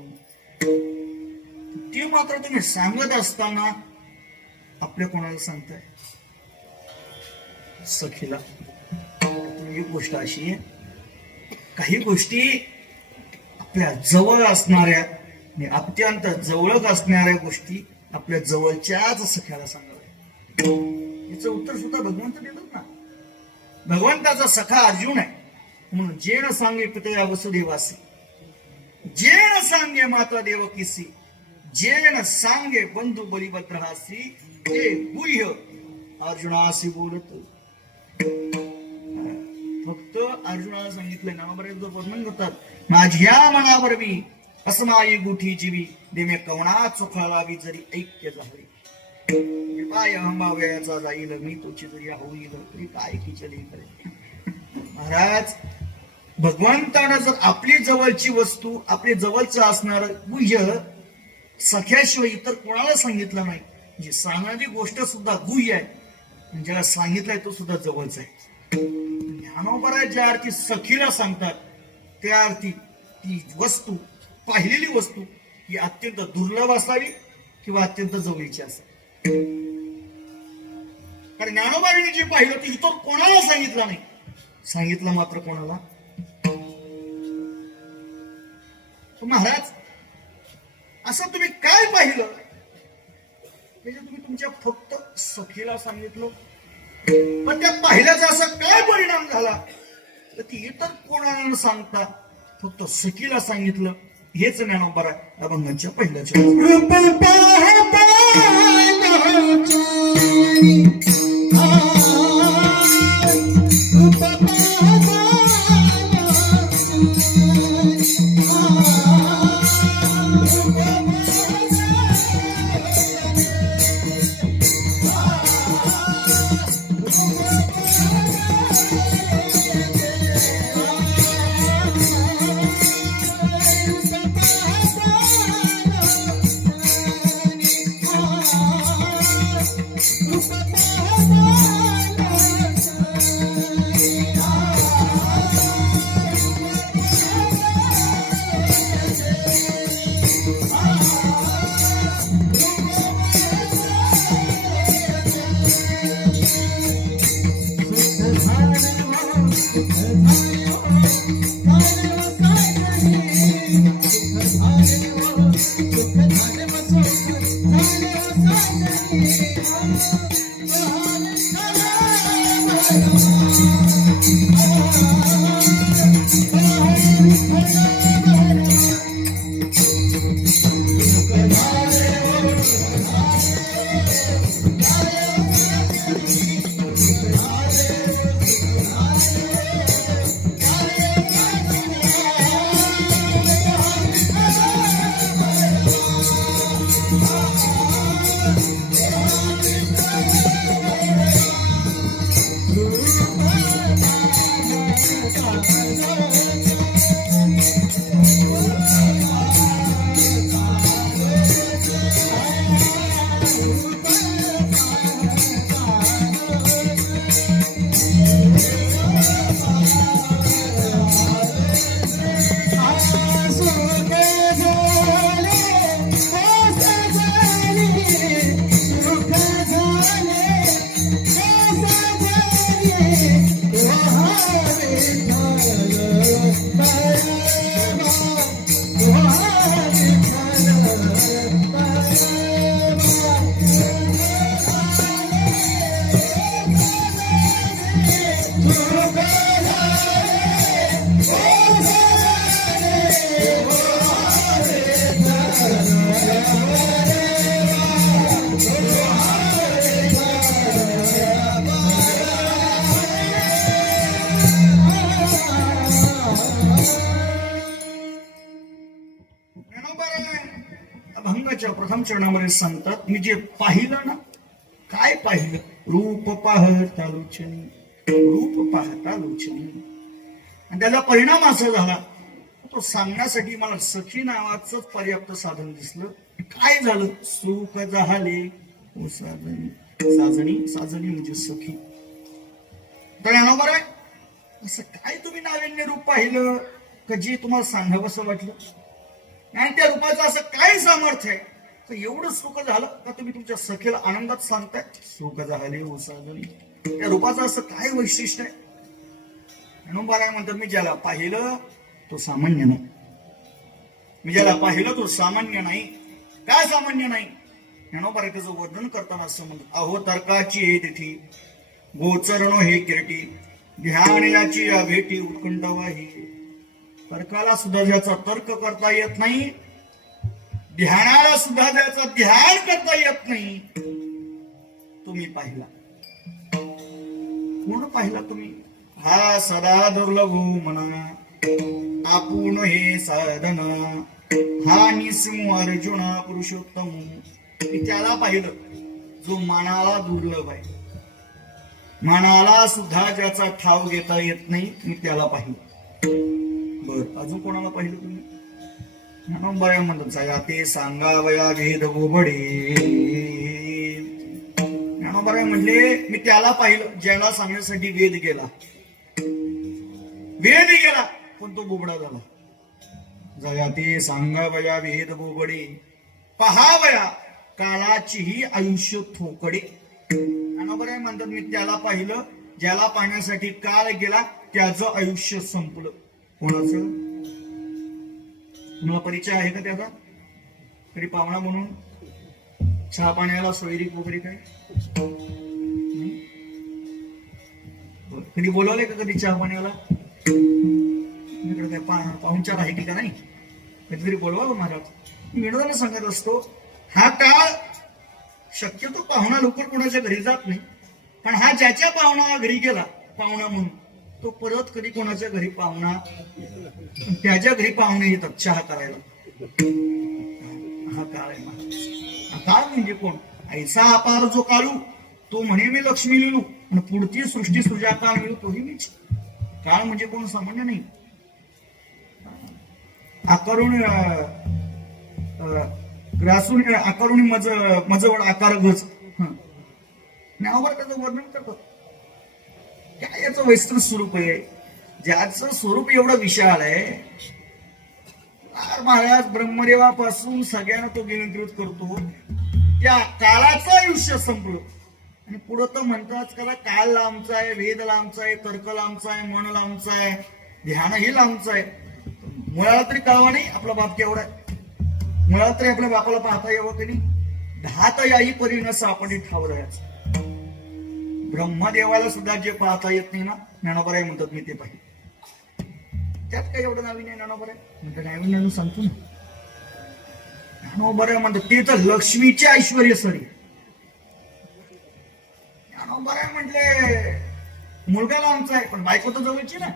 ते मात्र तुम्ही सांगत असताना आपल्या कोणाला सांगताय? सखीला. एक गोष्ट अशी आहे, काही गोष्टी आपल्या जवळ असणाऱ्या, अत्यंत जवळच असणाऱ्या गोष्टी आपल्या जवळच्याच सख्याला सांगाव्या. याचं उत्तर सुद्धा भगवंत देतात ना. भगवंताचा सखा अर्जुन आहे म्हणून जे न सांगे पितया वसुदेवासी, जे न सांगे माता देवकीसी, जे न सांगे बंधू बलिभद्रहासी, ते गुह्य अर्जुनाशी बोलत. फक्त अर्जुनाला सांगितलं ना, बरेच वर्णन करतात, माझ्या मनावरवी असमाई गुठी जीवी, देमे कवणा चोखाळावी जरी ऐक्य झाले. काय अंबावयाचा जाईल मी तुझी जरी होईल तरी काय की चली करे. महाराज, भगवंतानं जर आपली जवळची वस्तू, आपली जवळचं असणार गुह्य सख्याशिवाय इतर कोणाला सांगितलं नाही, जी सांगणारी गोष्ट सुद्धा गुह्य आहे, ज्याला सांगितलंय तो सुद्धा जवळचा आहे. ज्ञानोबा ज्या अर्थी सखीला सांगतात, त्या अर्थी ती वस्तू, पाहिलेली वस्तू ही अत्यंत दुर्लभ असावी किंवा अत्यंत जवळची असावी. कारण ज्ञानोबाईने जे पाहिलं ते इतर कोणाला सांगितलं नाही, सांगितलं मात्र कोणाला? महाराज, असं तुम्ही काय पाहिलं त्याचे तुम्ही तुमच्या फक्त सखीला सांगितलं, पण त्या पाहिल्याचा असा काय परिणाम झाला तर ती इतर कोणाला न सांगता फक्त सखीला सांगितलं. हेच ज्ञानोबा अभंगांच्या पहिल्याच्या झाले अभंगाच्या प्रथम चरणामध्ये सांगतात, मी जे पाहिलं ना, काय पाहिलं? रूप पाहता लोचनी, रूप पाहता लोचनी. आणि त्याचा परिणाम असा झाला, तो सांगण्यासाठी मला सखी नावाचं पर्याप्त साधन दिसलं. काय झालं? सुख झाले ओ साजनी. साजनी साजनी म्हणजे सखी. तर यानंबर आहे, असं काय तुम्ही नाविन्य रूप पाहिलं का जे तुम्हाला सांगावं असं वाटलं? आणि त्या रूपाचं असं काय सामर्थ्य आहे तर एवढं सुख झालं का तुम्ही तुमच्या सखीला आनंदात सांगताय सुख झाले ओ साजनी? त्या रूपाचं असं काय वैशिष्ट्य आहे? म्हणून काय म्हणतात, मी ज्याला पाहिलं तो सामान्य नाही. मी ज्याला पाहिलं तो सामान्य नाही. काय सामान्य नाही? ज्ञानोबा त्याचं वर्णन करताना असं म्हणतात, अहो तर्काची हे तिथी गोचरणो हे किरटी, ध्यान याची या भेटी उत्कंठ वाही. तर्काला सुद्धा ज्याचा तर्क करता येत नाही, ध्यानाला सुद्धा ज्याचं ध्यान करता येत नाही, तुम्ही पाहिला. कोण पाहिला तुम्ही? हा सदा दुर्लभ म्हणा आपण हे साधन, हा निसमू अर्जुना पुरुषोत्तम. मी त्याला पाहिलं जो मनाला दुर्लभ आहे, मनाला सुद्धा ज्याचा ठाव घेता येत नाही, मी त्याला पाहिलं. बर, अजून कोणाला पाहिलं तुम्ही? बऱ्या म्हणतात, ते सांगावया भेद गोबडे. बऱ्या म्हणले, मी त्याला पाहिलं ज्याला सांगण्यासाठी वेद गेला, वेद गेला पण तो बोबडा झाला. जया ते सांगावया वेद बोबडे, पहावया काळाचीही आयुष्य थोकडे. बरं म्हणतात, मी त्याला पाहिलं ज्याला पाहण्यासाठी काळ गेला, त्याचं आयुष्य संपलं. कोणाचं? तुम्हाला परिचय आहे का त्याचा? कधी पाहुणा म्हणून चहा पाण्याला सोयरीक वगैरे काय कधी बोलवले का? कधी चहा पाण्याला काय पाहुणचार आहे की का नाही? कधीतरी बोलवा महाराज. मी विनोदाने सांगत असतो, हा काळ शक्यतो पाहुणा लवकर कोणाच्या घरी जात नाही, पण हा ज्याच्या पाहुणा घरी गेला पाहुणा म्हणून, तो परत कधी कोणाच्या घरी पाहुणा, त्याच्या घरी पाहुणे येतात चहा करायला. हा काळ आहे. हा काळ म्हणजे कोण? ऐसा अपार जो काळू, तो म्हणे मी लक्ष्मी लिहिलू आणि पुढची सृष्टी सुजाता मिळू, तोही मीच. काळ म्हणजे कोण? सामान्य नाही. आकारून ग्रासून आकारुणी मजवड आकार गज. नावावर त्याचं वर्णन करतात. काय याचं वैस्तृत स्वरूप आहे, ज्याचं स्वरूप एवढं विशाल आहे. महाराज ब्रह्मदेवापासून सगळ्यांना तो नियंत्रित करतो. त्या काळाचं आयुष्य संपलं आणि पुढं तर म्हणतात का काळ लांबचा आहे, वेद लांबचा आहे, तर्क लांबचा आहे, मन लांबचा आहे, ध्यानही लांबचं आहे. मुळाला तरी कळवा नाही आपला बाप केवढा आहे. मुळाला तरी आपल्या बापाला पाहता यावं की नाही? धात याही परीनं सापडी ठावलयाच. ब्रह्मदेवाला सुद्धा जे पाहता येत नाही ना, ज्ञानोबराय म्हणतात मी ते पाहिजे. त्यात काही एवढं नवीन आहे ज्ञानोबराय म्हणतात, नवीन सांगतो ना. ज्ञानोबराय म्हणतात ते तर लक्ष्मीचे ऐश्वर्य सरी. ज्ञानोबराय म्हटले मुलगाला आमचा आहे पण बायको तर जवळची ना.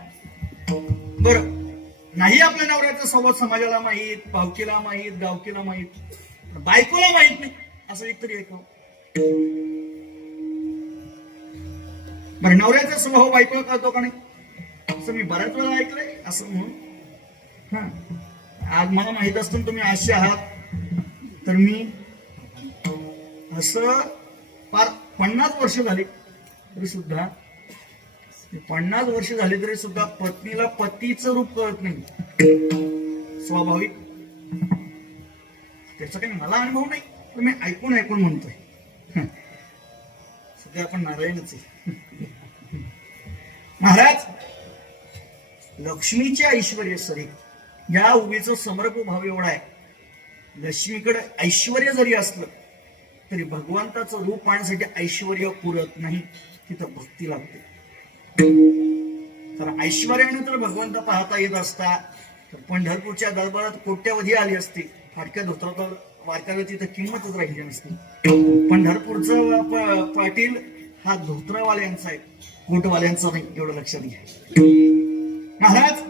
बर, नाही आपल्या नवऱ्याचा संवाद समाजाला माहीत, भावकीला माहीत, गावकीला माहीत, बायकोला माहित नाही असं एकतरी ऐकावं. बरं, नवऱ्याचा स्वभाव बायकोला कळतो का नाही असं मी बऱ्याच वेळा ऐकलंय. असं म्हणून हा, आज मला माहित असतं तुम्ही असे आहात तर मी असं फार 50 वर्ष झाली तरी सुद्धा 50 वर्ष झाली तरी सुद्धा पत्नीला पतीचं रूप कळत नाही. स्वाभाविक त्याचा काही मला अनुभव नाही पण मी ऐकून म्हणतोय. सध्या आपण नारायणच आहे. महाराज, लक्ष्मीचे ऐश्वर्य सरी या उभीचं समर्प भाव एवढा आहे. लक्ष्मीकडे ऐश्वर्य जरी असलं तरी भगवंताचं रूप पाहण्यासाठी ऐश्वर्य पुरत नाही, तिथं भक्ती लागते. तर ऐश्वर्याने तर भगवंत पाहता येत असता तर पंढरपूरच्या दरबारात कोट्यावधी आली असती. फाटक्या धोत्रात वारकऱ्याला तिथं किंमतच राहिली नसती. पंढरपूरचं पाटील हा धोत्रवाल्यांचा आहे, कोटवाल्यांचा नाही, एवढं लक्षात घ्या. महाराज,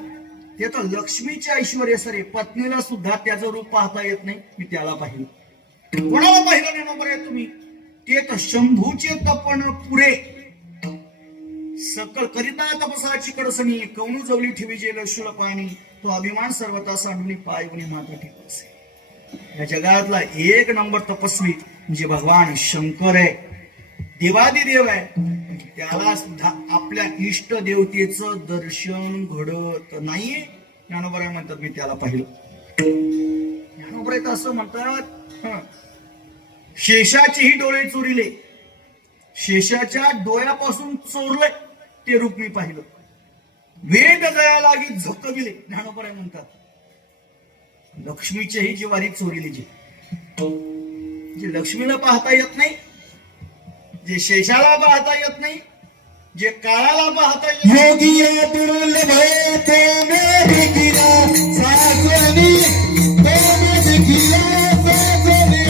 ते तर लक्ष्मीचे ऐश्वर्य सरे, पत्नीला सुद्धा त्याचं रूप पाहता येत नाही. मी त्याला पाहिलं. कोणाला पाहिलं नाही नंबर आहे तुम्ही? ते तर शंभूचे तपण पुरे सकळ करिता तपसाची कडसणी, कौणू जवली ठेवी जे लशुळ पाणी, तो अभिमान सर्वता सांडून पायगुणी माता ठेवसे. या जगातला एक नंबर तपस्वी म्हणजे भगवान शंकर आहे, देवादिदेव आहे. त्याला सुद्धा आपल्या इष्ट देवतेचं दर्शन घडत नाही. ज्ञानोबराय म्हणतात मी त्याला पाहिलं. ज्ञानोबराय तर असं म्हणतात, शेषाचेही डोळे चोरिले, शेषाच्या डोळ्यापासून चोरले ते रूप मी पाहिलं. वेद जया लागी झोकविले. ज्ञानोबराय म्हणतात लक्ष्मीचेही जिवारी चोरिले, जे लक्ष्मीला पाहता येत नाही, जे शेषाला पाहता येत नाही, जे काळाला पाहता येत नाही. योगिया दुर्लभ तो मेरे गिरा साजनी, तो मेरे गिरा साजनी,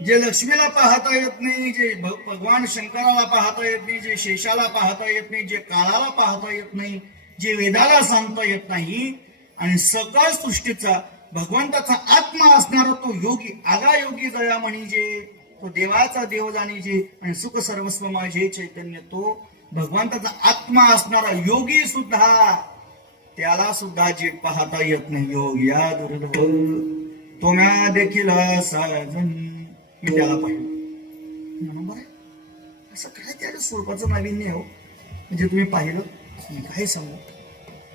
जे लक्ष्मीला पाहता येत नाही, जे भगवान शंकराला पाहता येत नाही, जे शेषाला पाहता येत नाही, जे काळाला पाहता येत नाही, जे वेदाला सांगता येत नाही, आणि सकळ सृष्टीचा भगवंताचा आत्मा असणारा तो योगी, आगा योगी जया म्हणजे तो देवाचा देव जाणीजे आणि सुख सर्वस्व माझे चैतन्य, तो भगवंताचा आत्मा असणारा योगी सुद्धा, त्याला सुद्धा जे पाहता येत नाही. योग या दुर्लभ तो म्या देखील साजन, मी त्याला पाहिलं. नंबर आहे असं काय त्याच्या स्वरूपाचं नाविन्य हो, म्हणजे तुम्ही पाहिलं मी काय सांगू.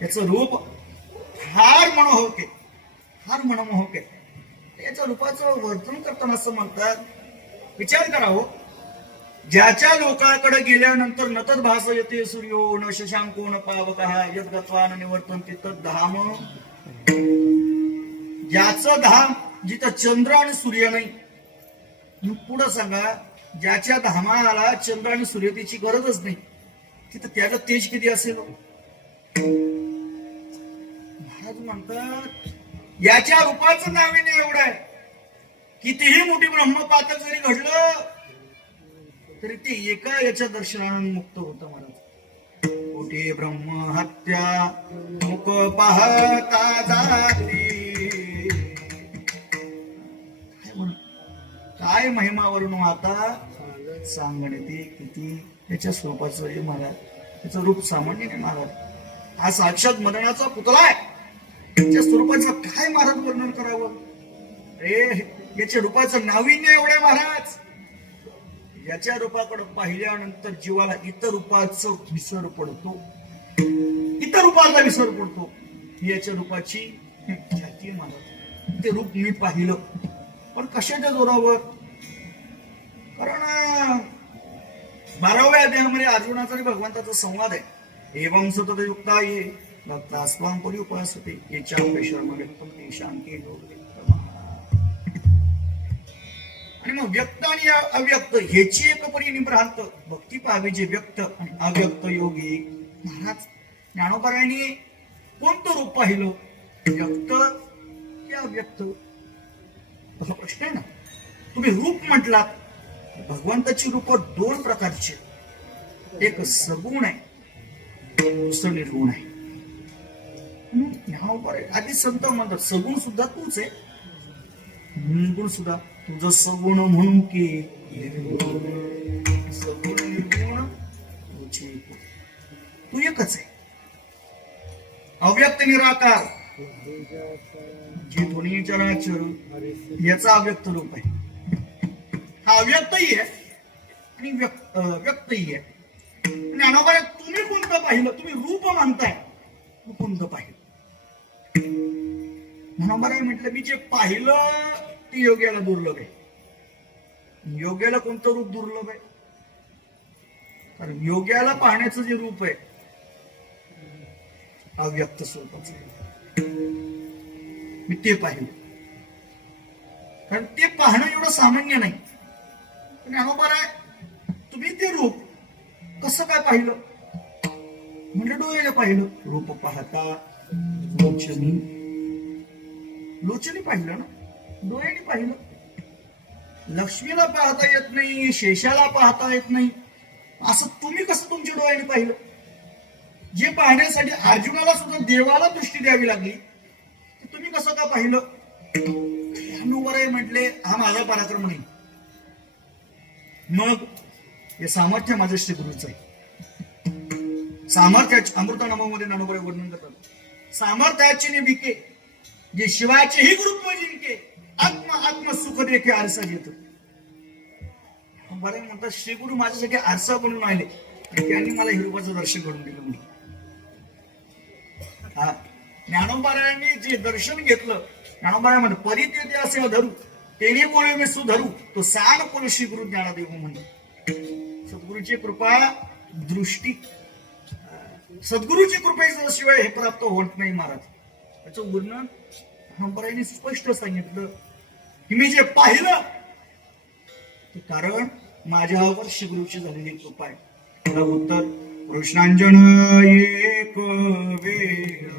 याचं रूप फार मनमोहक आहे, फार मनमोहक आहे. याच्या रूपाचं वर्तन करताना असं म्हणतात, विचार करा हो, ज्याच्या लोकांकडे गेल्यानंतर नतद भास येते सूर्यो न शशांको न पावकः यद गत्वा न निवर्तन्ते तद धाम. ज्याचं धाम जिथं चंद्र आणि सूर्य नाही, पुढं सांगा ज्याच्या धामाला चंद्र आणि सूर्यतेची गरजच नाही, तिथं त्याला तेज किती असेल. महाराज म्हणतात याच्या रूपाचं नाविन्य एवढं आहे, कितीही मोठी ब्रह्मपातक जरी घडलं तरी ते एका याच्या दर्शनानं मुक्त होतं महाराज. कोटी ब्रह्म हत्या मुख पाहता जाती. काय महिमा वरून आता सांगणे ते किती त्याच्या स्वरूपाचं हे महाराज. त्याचं रूप सामान्य नाही महाराज. हा साक्षात मदनाचा पुतळा आहे. त्याच्या स्वरूपाचं काय महाराज वर्णन करावं. अरे याच्या रूपाचं नाविन्य एवढं महाराज. याच्या रूपाकडे पाहिल्यानंतर जीवाला इतर रूपाचं विसर पडतो. इतर रूपाचा विसर पडतो. याच्या रूपाची ख्याती महाराज. ते रूप मी पाहिलं पण कशाच्या जोरावर. कारण 12व्या अध्यायामध्ये अर्जुनाचा आणि भगवंताचा संवाद आहे. एवं सतत युक्ता ये भक्तास्त्वां परि उपासते याच्या पेशरमध्ये ते शांती योग. आणि मग व्यक्त आणि अव्यक्त ह्याची एक परी निभ्रांत भक्ती पाहावी. जे व्यक्त आणि अव्यक्त योगी महाराज ज्ञानोबरायांनी कोणतं रूप पाहिलं, व्यक्त की अव्यक्त, असा प्रश्न आहे ना. तुम्ही रूप म्हटलात, भगवंताची रूप दोन प्रकारची. एक सगुण आहे, दुसरं निर्गुण आहे. आधी संत म्हणतात सगुण सुद्धा तूच आहे, निर्गुण सुद्धा तुझं. सगुण म्हणून की सगुण निर्गुण तू एकच आहे. अव्यक्त निराकार जे दोन्ही चराचर याचा अव्यक्त रूप आहे. हा अव्यक्तही आहे आणि व्यक्तही आहे. ज्ञानोबा तुम्ही कोणतं पाहिलं. तुम्ही रूप म्हणताय, कोणतं पाहिलं. ज्ञानोबाराय म्हटलं मी जे पाहिलं ते योग्याला दुर्लभ आहे. योग्याला कोणतं रूप दुर्लभ आहे. कारण योग्याला पाहण्याचं जे रूप आहे अव्यक्त स्वरूपाचं, मी ते पाहिलं. कारण ते पाहणं एवढं सामान्य नाही. ज्ञानोबाराय तुम्ही ते रूप कसं काय पाहिलं. म्हणजे डोळ्याने पाहिलं. रूप पाहता लोचनी पाहिलं ना, डोळ्याने पाहिलं. लक्ष्मीला पाहता येत नाही, शेषाला पाहता येत नाही, असं तुम्ही कसं तुमच्या डोळ्याने पाहिलं. जे पाहण्यासाठी अर्जुनाला सुद्धा देवाला दृष्टी द्यावी लागली, तुम्ही कसं का पाहिलं. अनुवराय म्हटले हा माझा पराक्रम नाही. मग हे सामर्थ्य माझं श्री गुरुचं आहे. सामर्थ्याचे अमृतानुभवामध्ये ज्ञानोबा वर्णन करतात. सामर्थ्याचे निबिके जे शिवाचेही गुरुत्व जिंके, आत्म सुख देखे आरसा घेतो. बरे म्हणतात श्री गुरु माझ्यासाठी आरसा बनून आले, त्यांनी मला हिरूपाचं दर्शन घडून दिलं. म्हणजे ज्ञानोबारायांनी जे दर्शन घेतलं, ज्ञानोबारामध्ये परित्यते असे धरू तेने बोले मी सुधरू तो सांग कोण श्री गुरु ज्ञानदेव म्हणतात. सद्गुरूची कृपा दृष्टी, सद्गुरूची कृपेशिवाय हे प्राप्त होत नाही महाराज. त्याचं वर्णन ज्ञानोबारायांनी स्पष्ट सांगितलं की मी जे पाहिलं ते कारण माझ्यावर श्री गुरुची झालेली कृपा आहे. त्याला उत्तर कृष्णांजन एक वेळ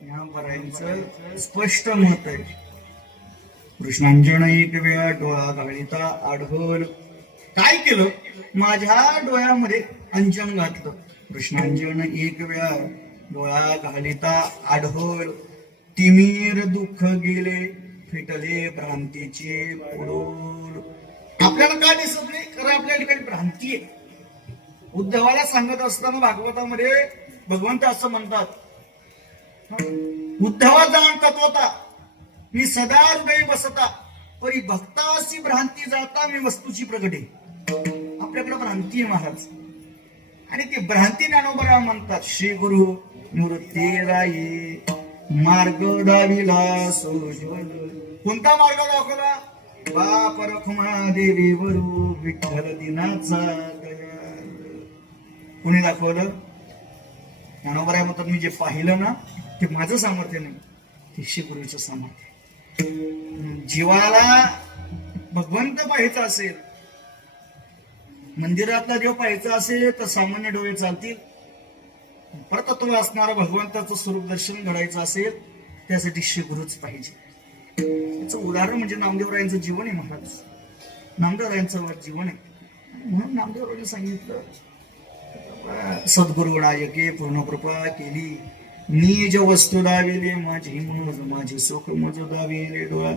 ज्ञानोबरायांचं स्पष्ट मत आहे. कृष्णांजन एक वेळा डोळा घालिता आढळ. काय केलं? माझ्या डोळ्यामध्ये अंजन घातलं. कृष्णांजन एक वेळा डोळा घालिता आढळ. तिमीर दुःख गेले फिटले भ्रांतीचे पोळोल. आपल्याला काय दिसत नाही? कारण आपल्या ठिकाणी भ्रांती आहे. उद्धवाला सांगत असताना भागवतामध्ये भगवंत असं म्हणतात, उद्धवा जाण तत्वता मी सदा हृदय बसता परी भक्तासी भ्रांती जाता मी वस्तूची प्रगटे. आपल्याकडे भ्रांती आहे महाराज, आणि ती भ्रांती ज्ञानोबा म्हणतात. श्री गुरु निवृत्ती राये मार्ग दाविला सोज्वल. कोणता मार्ग दाखवला? बाप रखुमा देवी वरू विठ्ठल दिनाचा दयाल. कोणी दाखवलं? ज्ञानोबा म्हणतात, मी जे पाहिलं ना ते माझं सामर्थ्य नाही, ते श्री गुरुचं सामर्थ्य. जीवाला भगवंत पाहायचा असेल, मंदिरातला देव पाहायचा असेल तर सामान्य डोळे चालतील. परतत्व असणारा भगवंताचं स्वरूप दर्शन घडायचं असेल त्यासाठी श्री गुरुच पाहिजे. याचं उदाहरण म्हणजे नामदेवरायांचं जीवन आहे महाराज. नामदेवरायांचं जीवन आहे, म्हणून नामदेवरायांनी सांगितलं, सद्गुरु नायके पूर्ण कृपा केली निज वस्तू दाविले माझी मज माझे सुख मज दाविले डोळा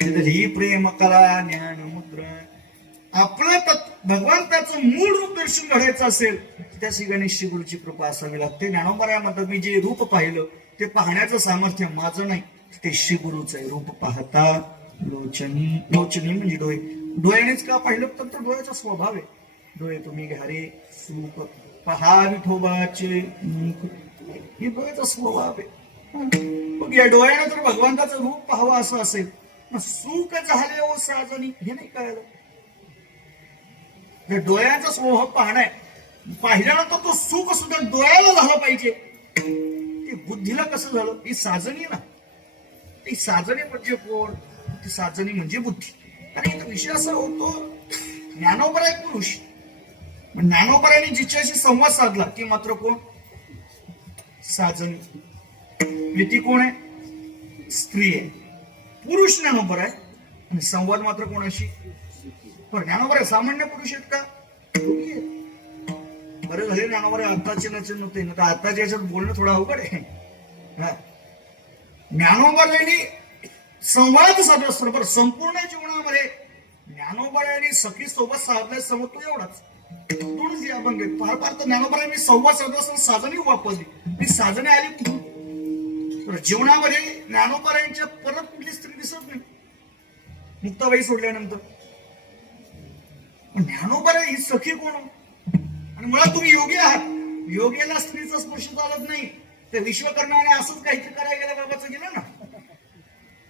ही प्रेम कला ज्ञान मुद्रा. आपलं भगवंताचं मूळ रूप दर्शन घडायचं असेल त्या ठिकाणी श्री गुरुची कृपा असावी लागते. ज्ञानोबा म्हणतात, मी जे रूप पाहिलं ते पाहण्याचं सामर्थ्य माझं नाही, ते श्री गुरुचं आहे. रूप पाहता लोचनी. लोचनी म्हणजे डोळे. डोळ्यानेच का पाहिलं तर तो डोळ्याचा स्वभाव आहे. डोळे तुम्ही घ्यारे सुख पहा विठोबाचे मुख, हे डोळ्याचा स्वभाव आहे. मग या डोळ्याने जर भगवंताचं रूप पाहावं असं असेल, मग सुख झाले ओ साजनी हे नाही कळलं. जर डोळ्याचा स्वभाव पाहणं आहे, पाहिल्यानंतर तो सुख सुद्धा डोळ्याला झालं पाहिजे. ते बुद्धीला कसं झालं? ही साजनी ना, ती साजनी म्हणजे कोण? ती साजनी म्हणजे बुद्धी. आणि इथं विषय असा होतो, ज्ञानोबा एक पुरुष, ज्ञानोबांनी जिच्याशी संवाद साधला ती मात्र कोण? साजनी. ती कोण आहे? स्त्री आहे. पुरुष ज्ञानोबा आहे आणि संवाद मात्र कोणाशी? पण ज्ञानोबा सामान्य पुरुष आहेत का? बरं झाले ज्ञानोबा आत्ताचे नचन नव्हते, ना तर आत्ताच्या याच्यात बोलणं थोडं अवघड आहे. ज्ञानोबांनी संवाद साधला बरोबर. संपूर्ण जीवनामध्ये ज्ञानोबांनी सखी सोबत साधलाय समजतो एवढाच. दोनच या अभंग आहेत. फार फार तर ज्ञानोबांनी संवाद साधला असताना साजणी वापरली. ती साजणी आली कुठून? जीवनामध्ये ज्ञानोबांच्या परत कुठली स्त्री दिसत नाही मुक्ताबाई सोडल्यानंतर. ज्ञानोबा ही सखी कोण? आणि मुळात तुम्ही योगी आहात. योगीला स्त्रीचा स्पर्श चालत नाही. ते विश्वकर्माने असंच काहीतरी करायला गेलं, बाबाचं गेलं ना,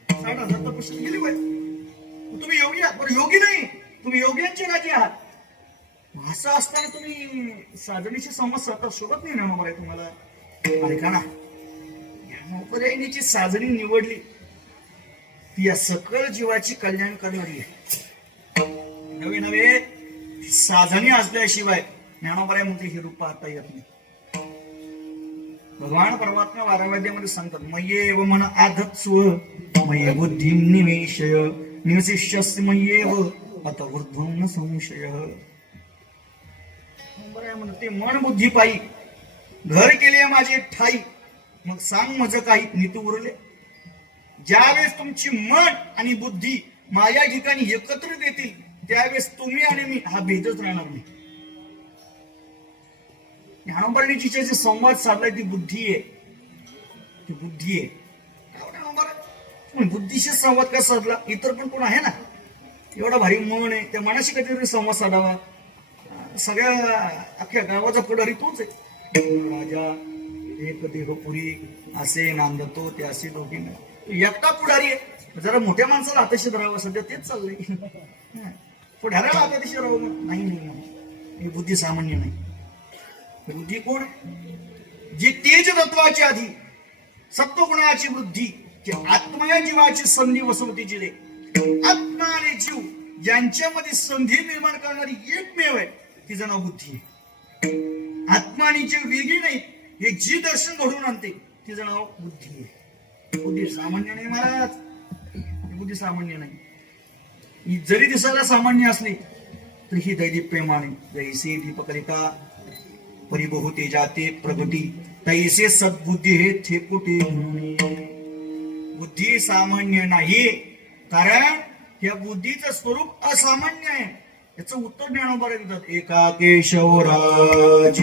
60,000 तपस्या गेली बाई. तुम्ही योगी आहात, पण योगी नाही, तुम्ही योग्यांचे राजे आहात. असं असताना तुम्ही साधनेशी संवाद साधता शोभत नाही ज्ञानोबा तुम्हाला. ऐका ना, ज्ञानोबा साधनी निवडली ती या सकल जीवाची कल्याण करणारी आहे. नवे नवे साधनी असल्याशिवाय ज्ञानोबा म्हणते हे रूप पाहता येत नाही. भगवान परमात्मा वारावाद्यामध्ये सांगतात, मय्येव मन आधत्स्व मय्ये बुद्धी निवेशय निवसिष्यस्य मय्येव अत ऊर्ध्वं न संशयः. म्हणते मन बुद्धी पायी घर केले माझे ठाई, मग सांग मज काही नीतू उरले. ज्यावेळेस तुमची मन आणि बुद्धी माझ्या ठिकाणी एकत्रित येतील त्यावेळेस तुम्ही आणि मी हा भेदच राहणार नाही. ज्ञानोबांनी जिच्याशी संवाद साधलाय ती बुद्धी आहे. ती बुद्धी आहे. बुद्धीशी संवाद कसा साधला? इतर पण कोण आहे ना, एवढा भारी मन आहे, त्या मनाशी कधीतरी संवाद साधावा. सगळ्या अख्ख्या गावाचा पुढारी तोच आहे. राजा एक देहपुरी असे नांदतो ते असे दोघी एकटा पुढारी आहे. जरा मोठ्या माणसाला हाताशी धरावं, सध्या तेच चाललंय. पुढाऱ्याला हाताशी धरावं नाही नाही, ही बुद्धी सामान्य नाही. बुद्धी कोण? जी तेज तत्वाची आधी सत्वगुणाची वृद्धी की आत्मा जीवाची संधी वसवतीची रे. आत्मा आणि जीव यांच्यामध्ये संधी निर्माण करणारी एकमेव आहे तिचं नाव बुद्धी आहे. आत्मा आणि जीव वेगळी नाही, हे जी दर्शन घडवून आणते तिचं नाव बुद्धी आहे. बुद्धी सामान्य नाही महाराज, बुद्धी सामान्य नाही. ही जरी दिसायला सामान्य असली तर ही दैदिप्यमाने जैसे दीपकलिका परिबहुते जाते प्रगती तैसे सद्बुद्धी हे थेकुटे. बुद्धी सामान्य नाही, कारण या बुद्धीचं स्वरूप असामान्य आहे. याचं उत्तर ज्ञानोबा देतात. एका केशवराज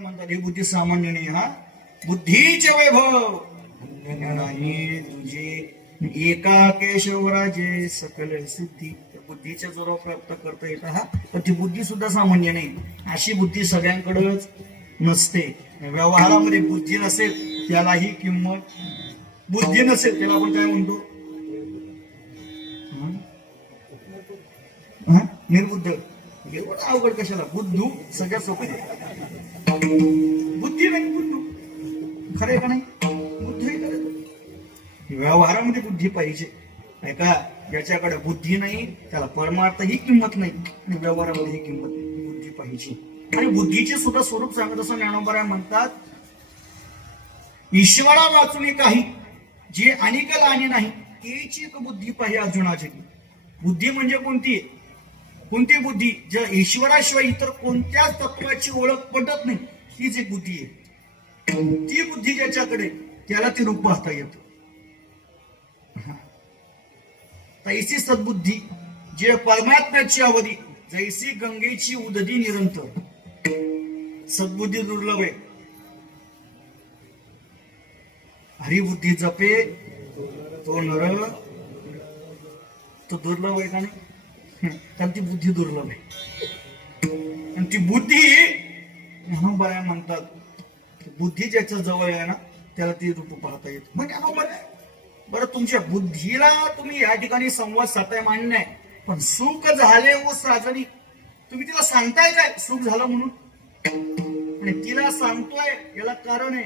म्हणतात ही बुद्धी सामान्य नाही. हा बुद्धीचे वैभव नाही तुझे एका केशवराजे सकल सिद्धी. बुद्धीच्या जोरावर प्राप्त करता येत हा, पण ती बुद्धी सुद्धा सामान्य नाही. अशी बुद्धी सगळ्यांकडेच नसते. व्यवहारामध्ये बुद्धी नसेल त्यालाही किंमत, बुद्धी नसेल त्याला आपण काय म्हणतो निर्बुद्ध. एवढं अवघड कशाला, बुद्धू सगळ्यात सोपं. बुद्धी नाही बुद्धू, खरे का नाही, बुद्धी करत. व्यवहारामध्ये बुद्धी पाहिजे. ऐका, ज्याच्याकडे बुद्धी नाही त्याला परमार्थ ही किंमत नाही आणि व्यवहारामध्ये ही किंमत नाही. बुद्धी पाहिजे. आणि बुद्धीचे सुद्धा स्वरूप सांगत असं ज्ञानोबा म्हणतात, ईश्वरा वाचून काही जे अनिकल आणि नाही त्याची बुद्धी पाहिजे अर्जुनाची. बुद्धी म्हणजे कोणती, कोणती बुद्धी ज्या ईश्वराशिवाय इतर कोणत्याच तत्वाची ओळख पटत नाही, हीच एक बुद्धी आहे. ती बुद्धी ज्याच्याकडे त्याला ते रूप पाहता येतं. तैसी सद्बुद्धी जे परमात्म्याची अवधी जैसी गंगेची उदधी निरंतर. सद्बुद्धी दुर्लभ आहे. हरिबुद्धी जपे तो नर, तो दुर्लभ आहे का नाही, कारण ती बुद्धी दुर्लभ आहे. आणि ती बुद्धी म्हणतात, बुद्धी ज्याच्या जवळ आहे ना त्याला ती रूप पाहता येत. मग बरं, तुमच्या बुद्धीला तुम्ही या ठिकाणी संवाद साधताय मान्य आहे, पण सुख झाले व साजणी तुम्ही तिला सांगताय काय सुख झालं म्हणून, आणि तिला सांगतोय याला कारण आहे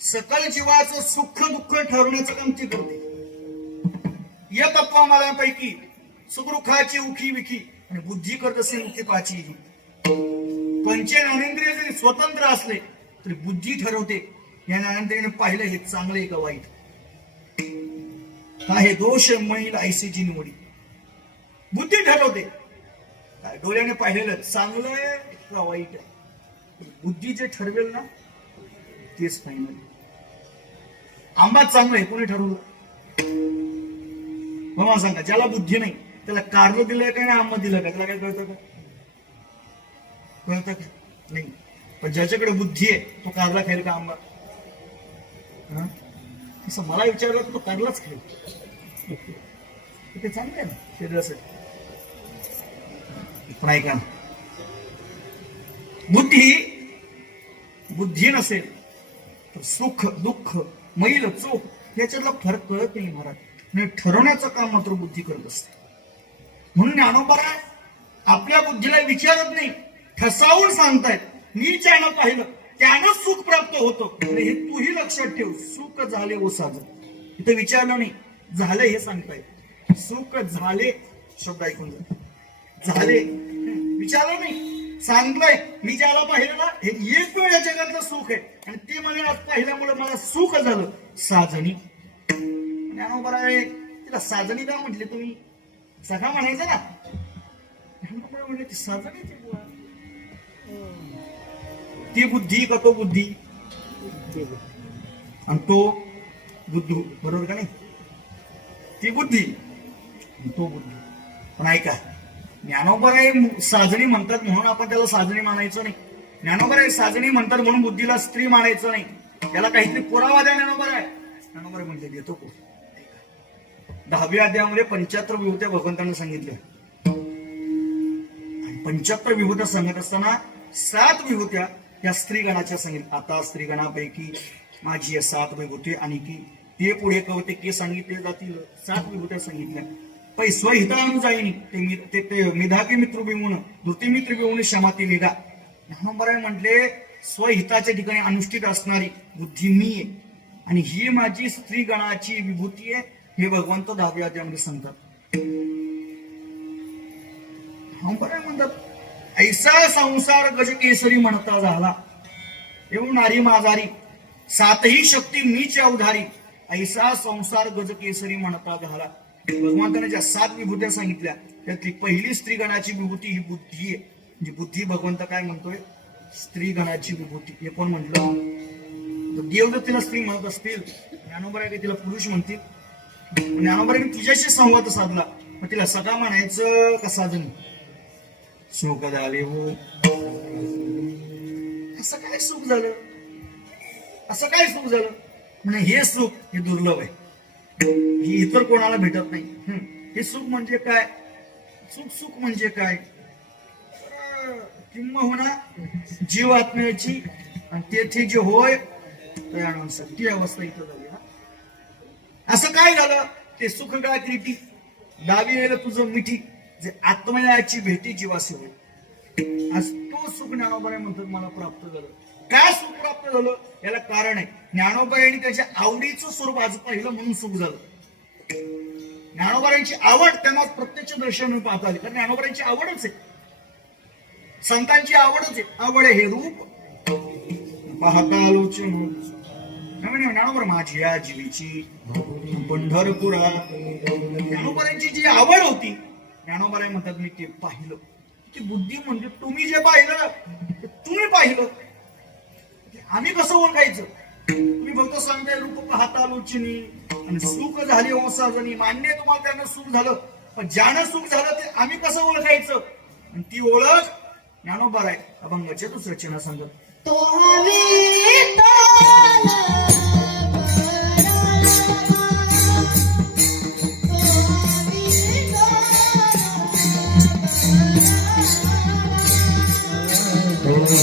सकल जीवाचं सुख दुःख ठरवण्याचं काम ती करते. या तत्वामालांपैकी सुखदुःखाची उखी विखी आणि बुद्धी करत असेल मुक्तित्वाची. पंचेंद्रिय जरी स्वतंत्र असले तरी बुद्धी ठरवते या ज्ञानेंद्रियाने पाहिलं हे चांगलं आहे का वाईट, काय हे दोष मैल ऐसेची निवडी. बुद्धी ठरवते काय डोळ्याने पाहिलेलं चांगलं आहे का वाईट आहे. बुद्धी जे ठरवेल ना तेच फायनल. आंबा चांगलं आहे कोणी ठरवलं, मला सांगा. ज्याला बुद्धी नाही त्याला कारलं दिलंय का नाही आंबा दिलं का, त्याला काय कळतं का, कळतं का नाही. पण ज्याच्याकडे बुद्धी आहे तो कारला खाईल का आंबा, असं मला विचारलं तर तो कारलाच खाईल. ते चांगलं आहे ना शरीरासाठी. पण ऐका, बुद्धी नसेल तर सुख दुःख मैल चोख याच्यातला फरक कळत नाही महाराज. आणि ठरवण्याचं काम मात्र बुद्धी करत असते. म्हणून ज्ञानोबा आपल्या बुद्धीला विचारत नाही, ठसावून सांगतायत. मी ज्यानं पाहिलं त्यानं सुख प्राप्त होतं हे तूही लक्षात ठेव. सुख झाले ओ साजन, इथं विचारलं नाही, झालं हे सांगतायत. सुख झाले शब्द ऐकून झाले विचारलं नाही, सांगलंय. मी ज्याला पाहिलं ना हे एक वेळ या जगातलं सुख आहे आणि ते मला पाहिल्यामुळे मला सुख झालं. साजनी ज्ञानोबा आहे तिला साजनी का म्हटले तुम्ही, सखा म्हणायचं ना. ज्ञानोबा म्हणले ती साजणी ती बुवा. ती बुद्धी का तो बुद्धी आणि तो बुद्धू, बरोबर का नाही? ती बुद्धी आणि तो बुद्धी. पण ऐका, ज्ञानोबराय साजणी म्हणतात म्हणून आपण त्याला साजणी मानायचं नाही. ज्ञानोबराय साजणी म्हणतात म्हणून बुद्धीला स्त्री मानायचं नाही. त्याला काहीतरी पुरावा द्या. ज्ञानोबराय म्हणजे देतो को. 10व्या अध्यायामध्ये 75 विभूत्या भगवंतांनी सांगितल्या. 75 विभूत्या सांगत असताना 7 विभूत्या त्या स्त्रीगणाच्या सांगितल्या. आता स्त्रीगणापैकी माझी या 7 विभूती आणि की ते पुढे कवते के सांगितले जातील. 7 विभूत्या सांगितल्या. पै स्वहिता अनुजाईनी ते मिधाकी मित्र बिवून धृती मित्र बिवून क्षमाती निघा. ज्ञानोबराय म्हटले स्वहिताच्या ठिकाणी अनुष्ठित असणारी बुद्धी मी आहे आणि ही माझी स्त्री गणाची विभूती आहे. हे भगवंत 10व्या अध्यायामध्ये सांगतात. ज्ञानोबराय म्हणतात ऐसा संसार गज केसरी म्हणता झाला एवढं नारी माझारी 7ही शक्ती मीच अवधारी. ऐसा संसार गज केसरी म्हणता झाला. भगवंताने ज्या 7 विभूत्या सांगितल्या त्यातली पहिली स्त्रीगणाची विभूती ही बुद्धी आहे. म्हणजे बुद्धी भगवंत काय म्हणतोय? स्त्रीगणाची विभूती. हे कोण म्हटलं? देव जर तिला स्त्री म्हणत असतील, ज्ञानोबराय काही तिला पुरुष म्हणतील. ज्ञानोबरायने तिच्याशी संवाद साधला, मग तिला सखा म्हणायचं का साजन? सुख झाले हो. असं काय सुख झालं? असं काय सुख झालं? म्हणजे हे सुख हे दुर्लभ आहे, हे इतर कोणाला भेटत नाही. हे सुख म्हणजे काय? सुख म्हणजे काय? किंबहुना जीव आत्म्याची आणि तेथे जे होय त्यानुसार ती अवस्था इथं झाली. असं काय झालं? ते सुख काय त्रिटी दावी येईल तुझं मिठी जे आत्मयाची भेटी जीवाशी होईल. आज तो सुख ज्ञानोबराय म्हणतात मला प्राप्त झालं. काय सुख प्राप्त झालं? याला कारण आहे. ज्ञानोबरायांनी त्याच्या आवडीचं स्वरूप आज पाहिलं म्हणून सुख झालं. ज्ञानोबरायांची आवड त्यांना प्रत्यक्ष दर्शन पाहता आली, कारण ज्ञानोबरायांची आवडच आहे, संतांची आवडच आहे. आवड आहे हे रूप पाहता आलोचन. ज्ञानोबर माझी या जीवीची पंढरपुरा. ज्ञानोबरायांची जी आवड होती, ज्ञानोबराय म्हणतात मी ते पाहिलं. की बुद्धी म्हणजे तुम्ही जे पाहिलं ते तुम्ही पाहिलं. आम्ही कसं ओळखायचं? तुम्ही फक्त सांगताय रूप पाहता लोचनी आणि सुख झाले हो साजनी. मान्य तुम्हाला त्यांना सुख झालं, पण ज्यानं सुख झालं ते आम्ही कसं ओळखायचं? आणि ती ओळख ज्ञानोबराय अभंगाच्या दुसऱ्या चिन्ह सांगत. तो हवी Oh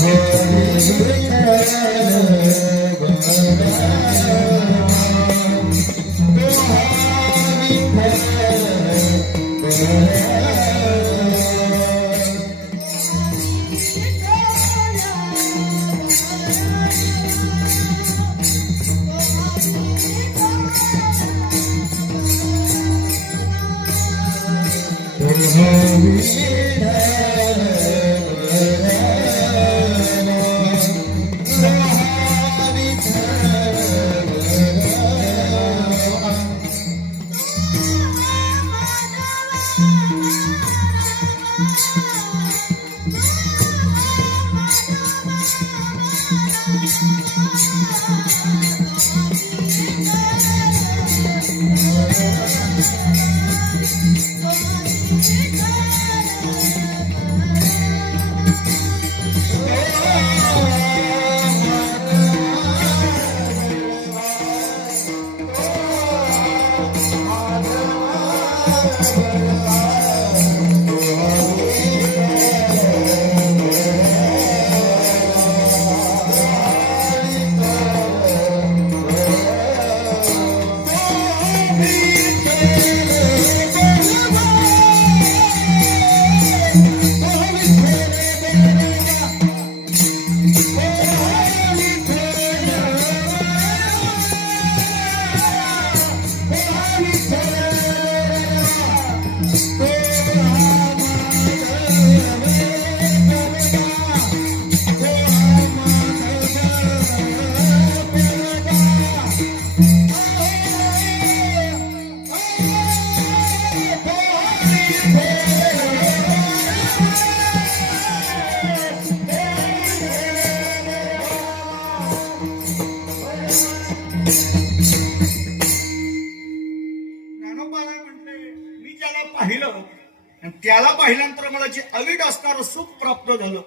त्याला पाहिल्यानंतर मला जे अवीट असणारं सुख प्राप्त झालं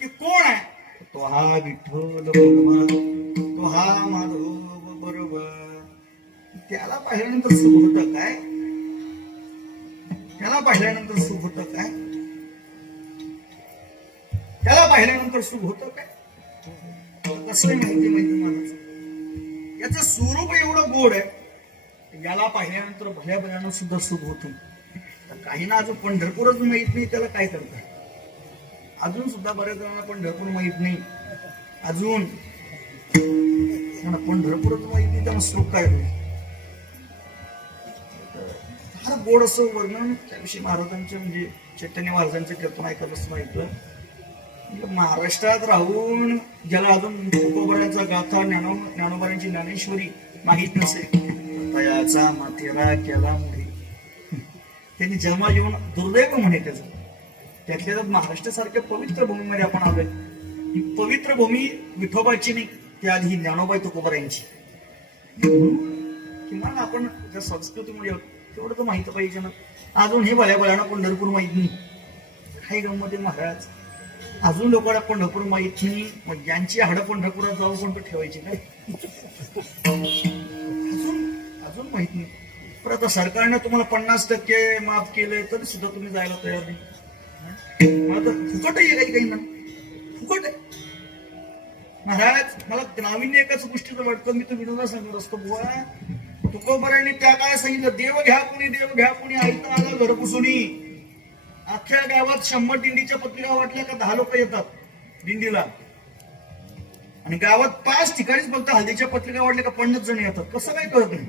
की कोण आहे, तो हा विठ्ठल बरोबर, तो हा माधव बरोबर. त्याला पाहिल्यानंतर सुख होतं काय, त्याला पाहिल्यानंतर सुख होतं काय, त्याला पाहिल्यानंतर सुख होतं काय. कसं माहिती महाराज, याचं स्वरूप एवढं गोड आहे, याला पाहिल्यानंतर भल्या भल्यानं सुद्धा सुख होतं. काही ना अजून पंढरपूरच माहित नाही त्याला काय करतात, अजून सुद्धा बऱ्याच जणांना पंढरपूर माहित नाही, अजून पंढरपूरच माहित नाही, त्याला सुख काय होईल. फार गोड असं वर्णन त्याविषयी महाराजांचे म्हणजे चैतन्य महाराजांचे कीर्तन ऐकत असं ऐकलं. महाराष्ट्रात राहून ज्याला अजून तुकोबऱ्यांचा गाथा ज्ञानोबांची ज्ञानेश्वरी माहित नसेल, तयाचा माथेरा केला मुळे, त्यांनी जन्मा जीवन दुर्दैव म्हणे त्याचं. त्यातल्या त्यात महाराष्ट्रासारख्या पवित्र भूमीमध्ये आपण आलोय. ही पवित्र भूमी विठोबाची नाही, त्याआधी ही ज्ञानोबा तुकोबऱ्यांची. किमान आपण ज्या संस्कृतीमध्ये तेवढं तर माहित पाहिजे ना. अजून हे भल्या भल्याना पंढरपूर माहित नाही, काही गंमत महाराज. अजून लोकांना पंढरपूर माहित नाही, मग यांची हाडं पंढरपुरात जाऊन कोणतं ठेवायची काय, अजून माहित नाही. पण आता सरकारने तुम्हाला 50% माफ केलंय तरी सुद्धा तुम्ही जायला तयार नाही. मला तर फुकट आहे काही ना, फुकट आहे महाराज. मला नाविन्य एकाच गोष्टीचं वाटतं, मी तो विनोदा सांगत असतो. बुवा तुकोबऱ्यांनी त्या काय सांगितलं, देव घ्या कुणी ऐकता आला घरपुसुनी. अख्ख्या गावात 100 दिंडीच्या पत्रिका वाटल्या का 10 लोक येतात दिंडीला, आणि गावात 5 ठिकाणीच फक्त हल्दीच्या पत्रिका वाटल्या का 50 जण येतात. कसं काय कळत नाही,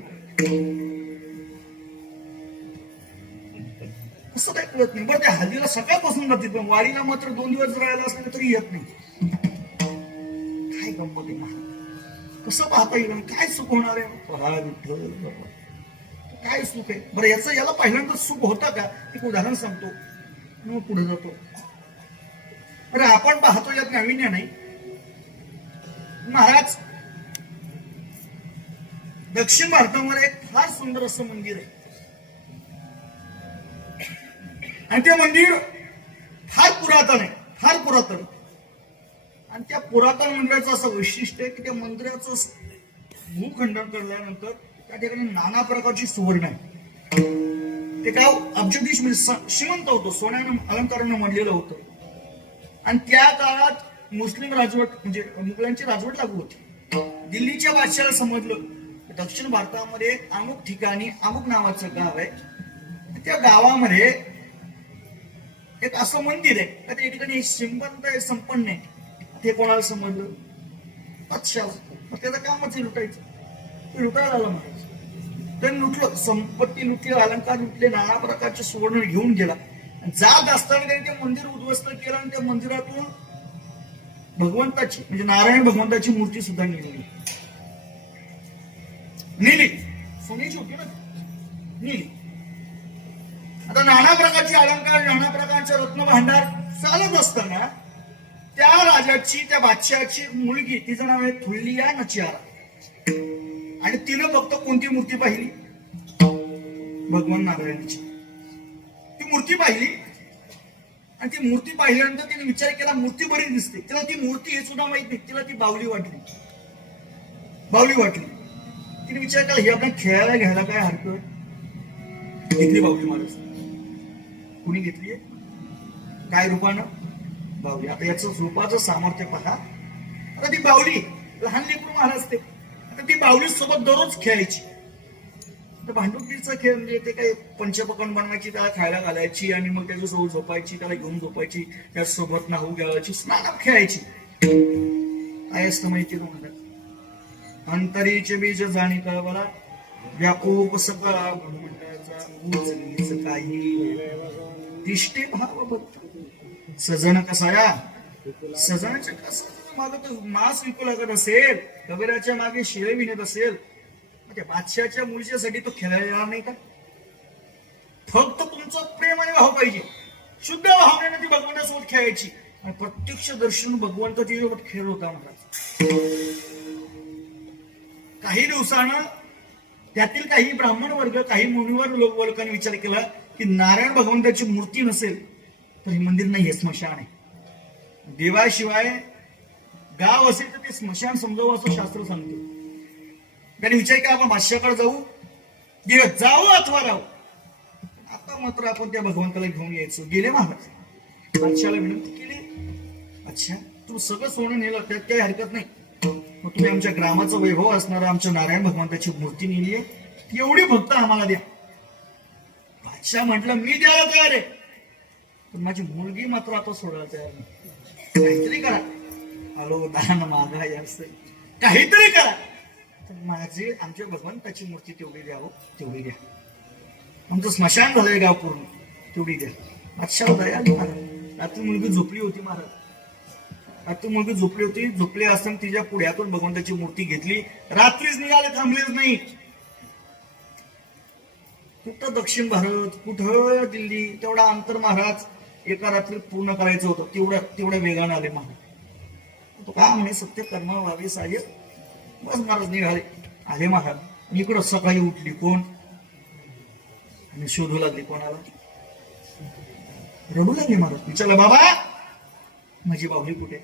कसं काय कळत नाही. बरं त्या हल्दीला सकाळपासून जातील, पण वारीला मात्र 2 दिवस राहायला असले तरी येत नाही. काय गंमत आहे महाराज, कसं पाहता येईल, काय सुख होणार आहे, काय सुख आहे. बरं याला पहिल्यांदा सुख होतं का, एक उदाहरण सांगतो मग पुढे जातो. बरं आपण पाहतो यात नाविन्य नाही महाराज. दक्षिण भारतामध्ये एक फार सुंदर असं मंदिर आहे, आणि ते मंदिर फार पुरातन आहे, फार पुरातन. आणि त्या पुरातन मंदिराचं असं वैशिष्ट्य आहे की त्या मंदिराचं भूखंडन करल्यानंतर त्या ठिकाणी नाना प्रकारची सुवर्ण आहे. ते गाव अब्जदीश श्रीमंत होतं, सोन्यानं अलंकारानं मढलेलं होतं. आणि त्या काळात मुस्लिम राजवट म्हणजे मुघलांची राजवट लागू होती. दिल्लीच्या बादशाला समजलं दक्षिण भारतामध्ये अमुक ठिकाणी अमुक नावाचं गाव आहे, त्या गावामध्ये एक असं मंदिर आहे का त्या ठिकाणी श्रीमंत आहे, संपन्न आहे. ते कोणाला समजलं, बादशाला. मग त्याचं कामच लुटायचं, ते लुटायला आलं महाराज. त्यांनी लुटलं, संपत्ती लुटली, अलंकार लुटले, नाना प्रकारचे सुवर्ण घेऊन गेला. जात असताना त्यांनी ते मंदिर उद्ध्वस्त केलं, आणि त्या मंदिरातून भगवंताची म्हणजे नारायण भगवंताची मूर्ती सुद्धा नेली. सोन्याची होती ना, नेली. आता नाना प्रकारचे अलंकार, नाना प्रकारचे रत्न भांडार चालत असताना त्या राजाची, त्या बादशाची मुलगी, तिचं नाव आहे थुल्लिया नचियारा, आणि तिनं फक्त कोणती मूर्ती पाहिली, भगवान नारायणाची. ती मूर्ती पाहिली, आणि ती मूर्ती पाहिल्यानंतर तिने विचार केला, मूर्ती बरी दिसते. तिला ती मूर्ती हे सुद्धा माहित नाही, तिला ती बावली वाटली. तिने विचार केला, हे आपण खेळायला घ्यायला काय हरकत. घेतली बावली महाराज. कुणी घेतलीये, काय रूपानं, बावली. आता याचं रूपाचं सामर्थ्य पहा. आता ती बावली लहान लेकरू महाराज ते, आता ती बावली सोबत दररोज खेळायची. तर भांडुपकीचा खेळ म्हणजे ते काय पंचपकड बनवायची, त्याला खायला घालायची, आणि मग त्याच्यासोबत झोपायची, त्याला घेऊन झोपायची, त्याच्यासोबत नाहू घालायची, स्नान खेळायची. काय असतं माहिती का म्हणतात, अंतरीचे बीज जाणी कळवला, व्यापूप सकळा म्हणण्याचा उचलीच काही, तिष्ठे भाव भक्त सजन कसाया. सजनाच्या कसा मागे तो मांस विकू लागत असेल, कबीराच्या मागे शिळे विणत असेल, त्या बादशाच्या मुलीच्यासाठी तो खेळायला येणार नाही का. फक्त तुमचं प्रेम आणि भाव पाहिजे, शुद्ध भावनेने ती भगवंतासोबत खेळायची, आणि प्रत्यक्ष दर्शन भगवंत तिच्यासोबत खेळ होता महाराज. काही दिवसानं त्यातील काही ब्राह्मण वर्ग, काही मुनिवर लोकांनी विचार केला की नारायण भगवंताची मूर्ती नसेल तर हे मंदिर नाही, हे स्मशान आहे. देवाशिवाय गाव असेल तर ते स्मशान समजावं असं शास्त्र सांगते. त्याने विचार की आपण भाष्याकडे जाऊ अथवा राहू. आता मात्र आपण त्या भगवंताला घेऊन यायचो. गेले महाराज, बादशाला विनंती केली, अच्छा तू सगळं सोनं नेलं त्यात काही हरकत नाही, मग तुम्ही आमच्या ग्रामाचं वैभव असणारं आमच्या नारायण भगवंताची मूर्ती नेली आहे, एवढी भक्त आम्हाला द्या. बादशाह म्हटलं मी द्यायला तयार आहे, पण माझी मुलगी मात्र आता सोडायला तयार नाही. काहीतरी करा. आलो दान मागा जास्त काहीतरी करा. तर माझे आमच्या भगवंताची मूर्ती तेवढी द्यावं, तेवढी द्या. आमचं स्मशान झालंय गाव पूर्ण, तेवढी द्या. बादशाह दया महाराज. रात्री मुलगी झोपली होती महाराज, रात्री मुलगी झोपली होती. झोपली असताना तिच्या पुढ्यातून भगवंताची मूर्ती घेतली. रात्रीच निघाले, थांबलेच नाही. कुठं दक्षिण भारत, कुठं दिल्ली, तेवढा अंतर महाराज एका रात्रीत पूर्ण करायचं होतं. तेवढ्या वेगाने आले महाराज. तो का म्हणे सत्य कर्म व्हावे साहेब. बस महाराज निघाले, आले महाराज. इकडं सकाळी उठली कोण आणि शोधू लागली कोणाला, रडू लागली महाराज. विचारलं बाबा माझी बाहुली कुठे.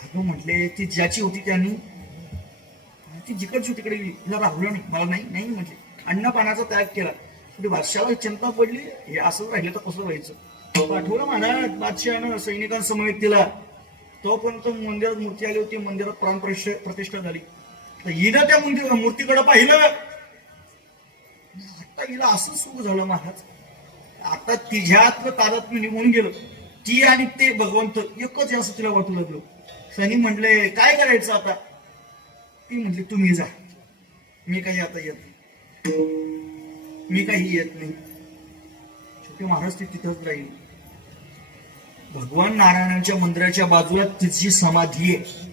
अगं म्हटले ती ज्याची होती त्यांनी, ती जिकडची तिकडे गेली, तिला राहुलं नाही, मला नाही म्हटले. अन्न पाण्याचा त्याग केला. बादशाला चिंता पडली, हे असं राहिलं तर कसं व्हायचं. पाठवलं महाराज बादशाहानं सैनिकांसमवेत तिला. तोपर्यंत मंदिरात मूर्ती आली होती, मंदिरात प्राण प्रतिष्ठा झाली. तर हिनं त्या मूर्तीकडे पाहिलं. आता हिला असं सुख झालं महाराज, आता तिच्यातलं तादात्म्य निघून गेलं. ती आणि ते भगवंत एकच असं तिला वाटू लागलं. सैनिक म्हटले काय करायचं आता. ती म्हटली तुम्ही जा, मी काही आता येत नाही, मी काही येत नाही. छोटे महाराज ती तिथंच राहील. भगवान नारायणाच्या मंदिराच्या बाजूला तिची समाधी आहे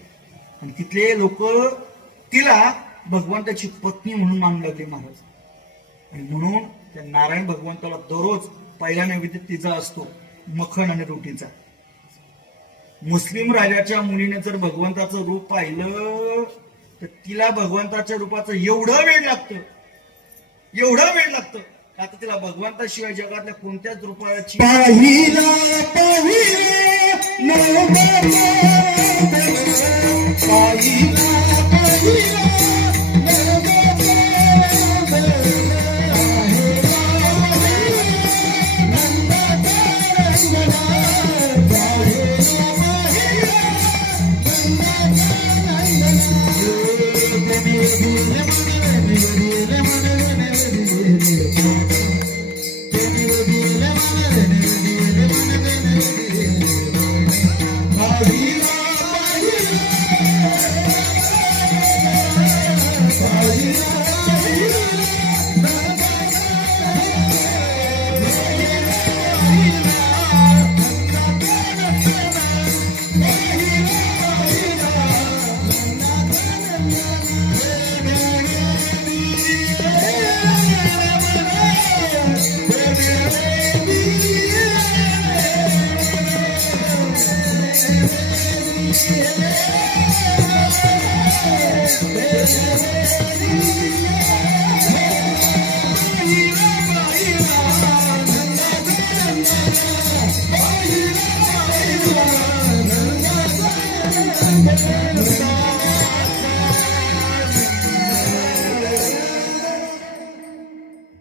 आणि तिथले लोक तिला भगवंताची पत्नी म्हणून मानू लागले महाराज. आणि म्हणून त्या नारायण भगवंताला दररोज पहिला नैवेद्य तिचा असतो, मखण आणि रोटीचा. मुस्लिम राजाच्या मुलीने जर भगवंताचं रूप पाहिलं तर तिला भगवंताच्या रूपाचं एवढं वेळ लागतं आता तिला भगवंताशिवाय जगातल्या कोणत्याच रूपाची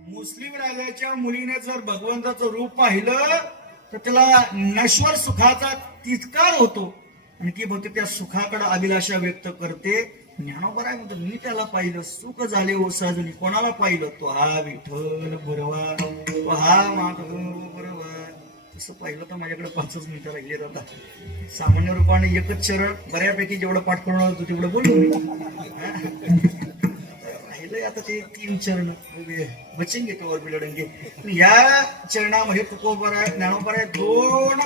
मुस्लिम राजाच्या मुलीने जर भगवंताचं रूप पाहिलं तर त्याला नश्वर सुखाचा तित्कार होतो आणि ती बहुतेक त्या सुखाकडे अभिलाषा व्यक्त करते. ज्ञानोबा आहे म्हणतो मी त्याला पाहिलं, सुख झाले हो सहजनी. कोणाला पाहिलं? तो हा विठ्ठल बरवा, तो हा माधव बरवा. तसं पाहिलं तर माझ्याकडे 5 मिनिटं राहिले आता. सामान्य रूपाने एकच चरण बऱ्यापैकी जेवढं पाठ करून होतं तेवढं बोललो मी. राहिलंय आता ते 3 चरण बचेंगे तो और बिलडेंगे. या चरणामध्ये तुकोबरा ज्ञानोबरा 2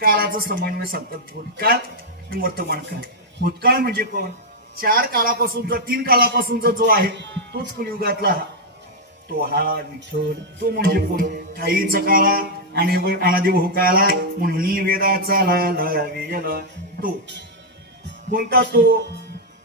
काळाचा समन्वय साधतात, भूतकाळ आणि वर्तमान काळ. भूतकाळ म्हणजे कोण? 4 काळापासूनचा 3 काळापासूनचा जो आहे तोच कलियुगातला तो हा विठ्ठल. तो म्हणजे कोण? ठाईचा काळा आणि अनादि बहु काळा म्हणून वेदाचा लाला तो कोणता? तो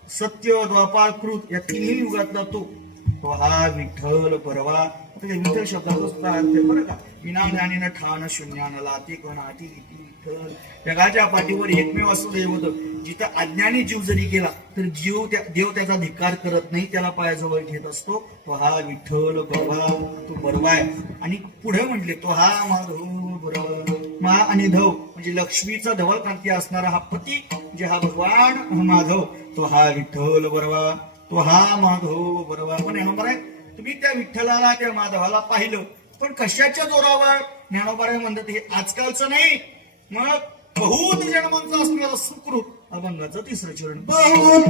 सत्य द्वापार कृत या 3 युगातला तो हा विठ्ठल परवा. आता ते विठ्ठल शब्दाचा सुद्धा अर्थ आहे बरं का. विना ज्ञानीनं ठाण शून्यानं लाती गणाती इति विठ्ठल. जगाच्या पाठीवर एकमेव असं दैवत जिथं अज्ञानी जीव जरी गेला तर देव त्याचा धिक्कार करत नाही, त्याला पायाजवळ घेत असतो. तो हा विठ्ठल बाबा तो बरोबर आहे. आणि पुढे म्हटले तो हा माधव बरोबर. मा आणि धव म्हणजे लक्ष्मीचा धवल कांती असणारा हा पती म्हणजे हा भगवान हा माधव, तो हा विठ्ठल बरोबर, तो हा माधव बरोबर. पण ज्ञानोबा तुम्ही त्या विठ्ठलाला त्या माधवाला पाहिलं पण कशाच्या जोरावर? ज्ञानोबा म्हणतात हे आजकालचं नाही, मग बहुत जन्मांचं असणारं सुकृत अभंगाचं तिसरं चरण. बहुत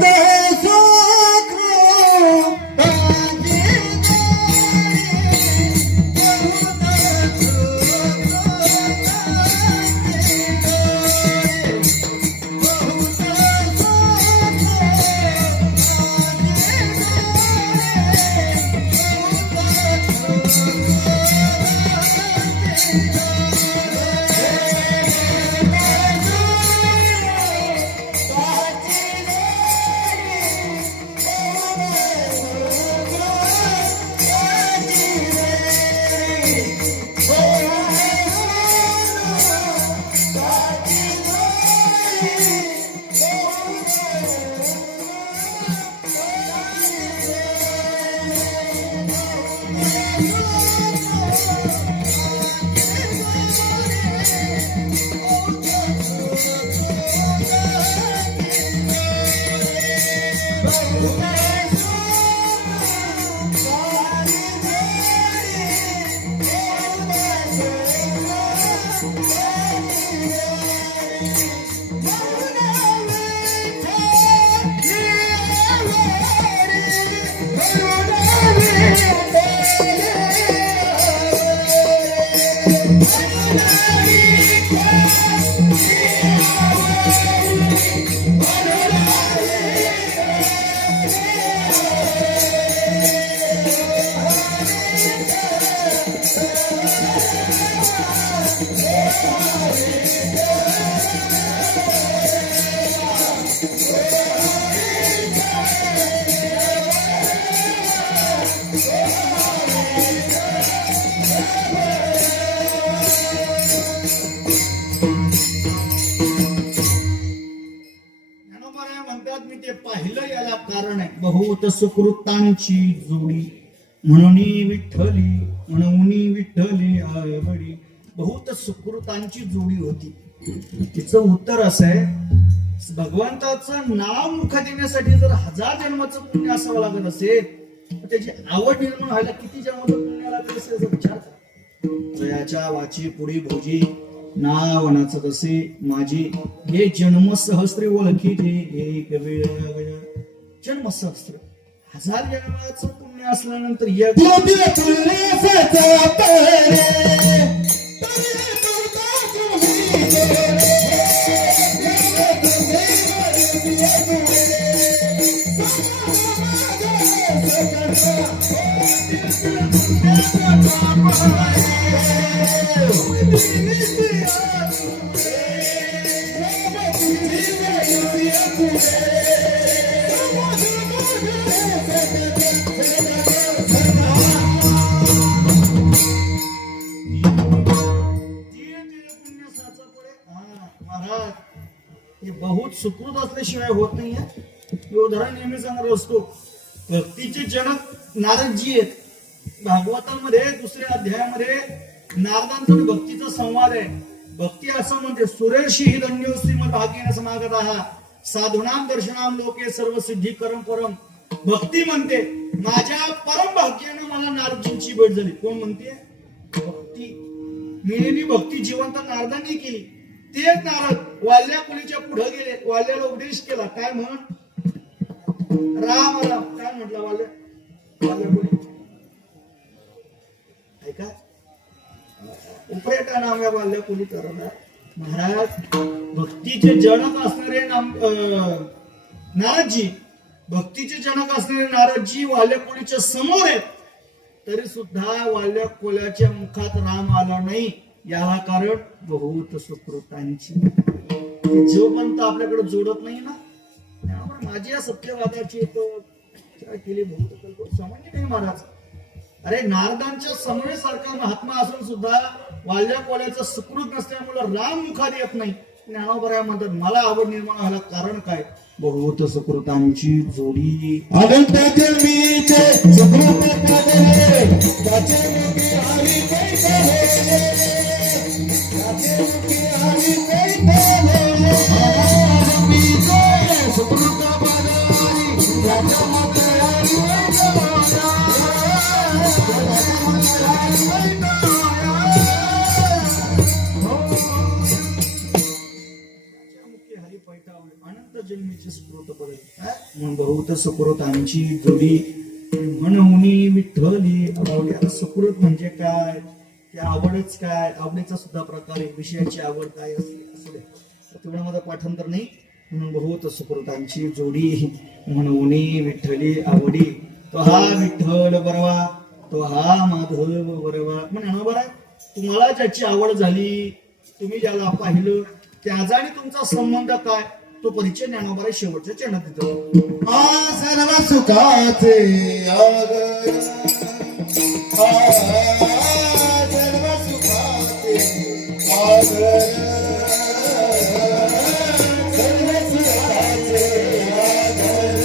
म्हणतात मी ते पाहिलं याला कारण आहे. बहुत सुकृतांची जोडी म्हणून विठ्ठली आवडी. बहुत सुकृतांची जोडी होती. तिचं उत्तर असं आहे भगवंताचं नाव मुख देण्यासाठी जर 1000 जन्माचं पुण्य असावं लागत असेल तर त्याची आवड निर्माण व्हायला किती जन्माचं पुण्य लागत असेल याचा विचार करा. जयाच्या वाची पुढी भोजी नाव नाचत असे माझी हे जन्म सहस्त्री ओळखीचे एक वेळ. जन्म सहस्त्र 1000 जन्माचं पुण्य असल्यानंतर एक बहुत सुकृत असल्याशिवाय होत नाहीये. उदाहरण नेहमी सांगत असतो. भक्तीचे जनक नारदजी आहेत. भागवतामध्ये 2ऱ्या अध्यायामध्ये नारदांचा भक्तीचा संवाद आहे. भक्ती असं म्हणते सुरेशी ही धन्यो श्रीमद भाग्येन समागतः साधूनाम दर्शनाम लोके सर्व सिद्धी करम परम. भक्ती म्हणते माझ्या परम भाग्यानं मला नारदजींची भेट झाली. कोण म्हणते? भक्ती. नेहमी भक्ती जिवंत नारदांनी केली. तेच नारद वाल्या कुलीच्या पुढे गेले. वाल्याला उपदेश केला. काय म्हण? राम राम. काय म्हटलं वाल्या कुली? ऐका उपरेटा नाम या वाल्या कुली करणार. महाराज भक्तीचे जनक असणारे नारदजी, भक्तीचे जनक असणारे नारदजी वाल्या कुलीच्या समोर आहेत. तरी सुद्धा वाल्या कोल्याच्या मुखात राम आला नाही. याला कारण बहुत सुकृतांची. जोपर्यंत आपल्याकडे जोडत नाही ना त्यामुळे माझी या सत्यवादाची केली बहुत सामान्य नाही महाराज. अरे नारदांच्या समवेसारखा महात्मा असून सुद्धा वाल्या कोल्याचं सुकृत नसल्यामुळे राम मुखात येत नाही. ज्ञानोबराय म्हणतात मला आवड निर्माण व्हायला कारण काय? बहुत सुकृतांची जोडी. अनंत जन्मीचे सुकृत पावले, त्याचे मुखी हरी पैठले, त्याचे मुखी हरी पैठले. जन्मीचे सुकृत पावले, त्याचे मुखी हरी पैठले. अनंत जन्मीची सुकृत पडे म्हणून बहुत सुकृतांची जोडी म्हणून विठ्ठली आवडली. आता सुकृत म्हणजे काय? ते आवडच काय? आवडीचा सुद्धा प्रकार आहे. विषयाची आवड काय असू दे, तेवढं माझं पाठांतर नाही. म्हणून बहुत सुकृतांची जोडी म्हणून विठ्ठली आवडी. तो हा विठ्ठल बरवा, तो हा माधव बरवा. म्हणजे बरं तुम्हाला ज्याची आवड झाली, तुम्ही ज्याला पाहिलं, त्याचा आणि तुमचा संबंध काय तो परिचय ज्ञानोबा शेवटच्या चरणात देतो. सर्व सुखाचे आगर, सर्व सुखाचे आगर, सर्व सुखाचे आगर, सर्व सुखाचे आगर.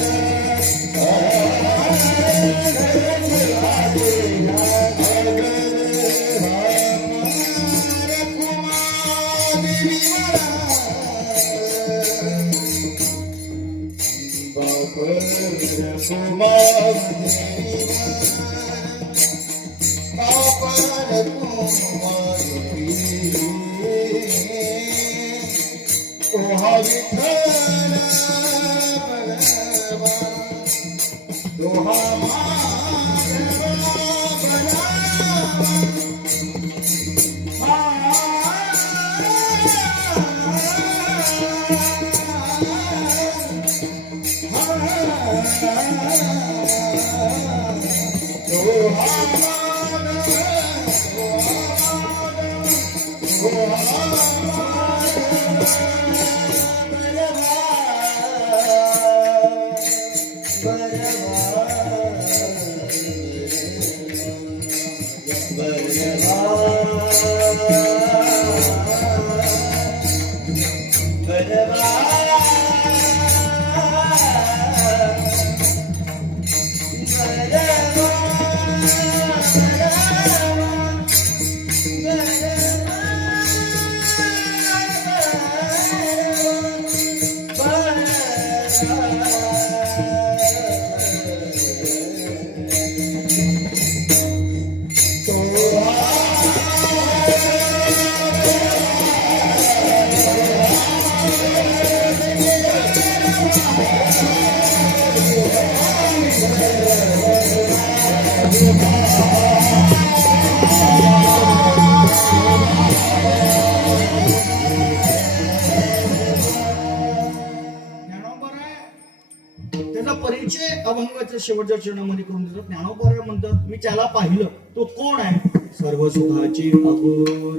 त्याचा परिचय अभंगाच्या शेवटच्या चरणामध्ये करून देतात. ज्ञानोबा म्हणतात मी त्याला पाहिलं तो कोण आहे? सर्व सुखाची अगोर,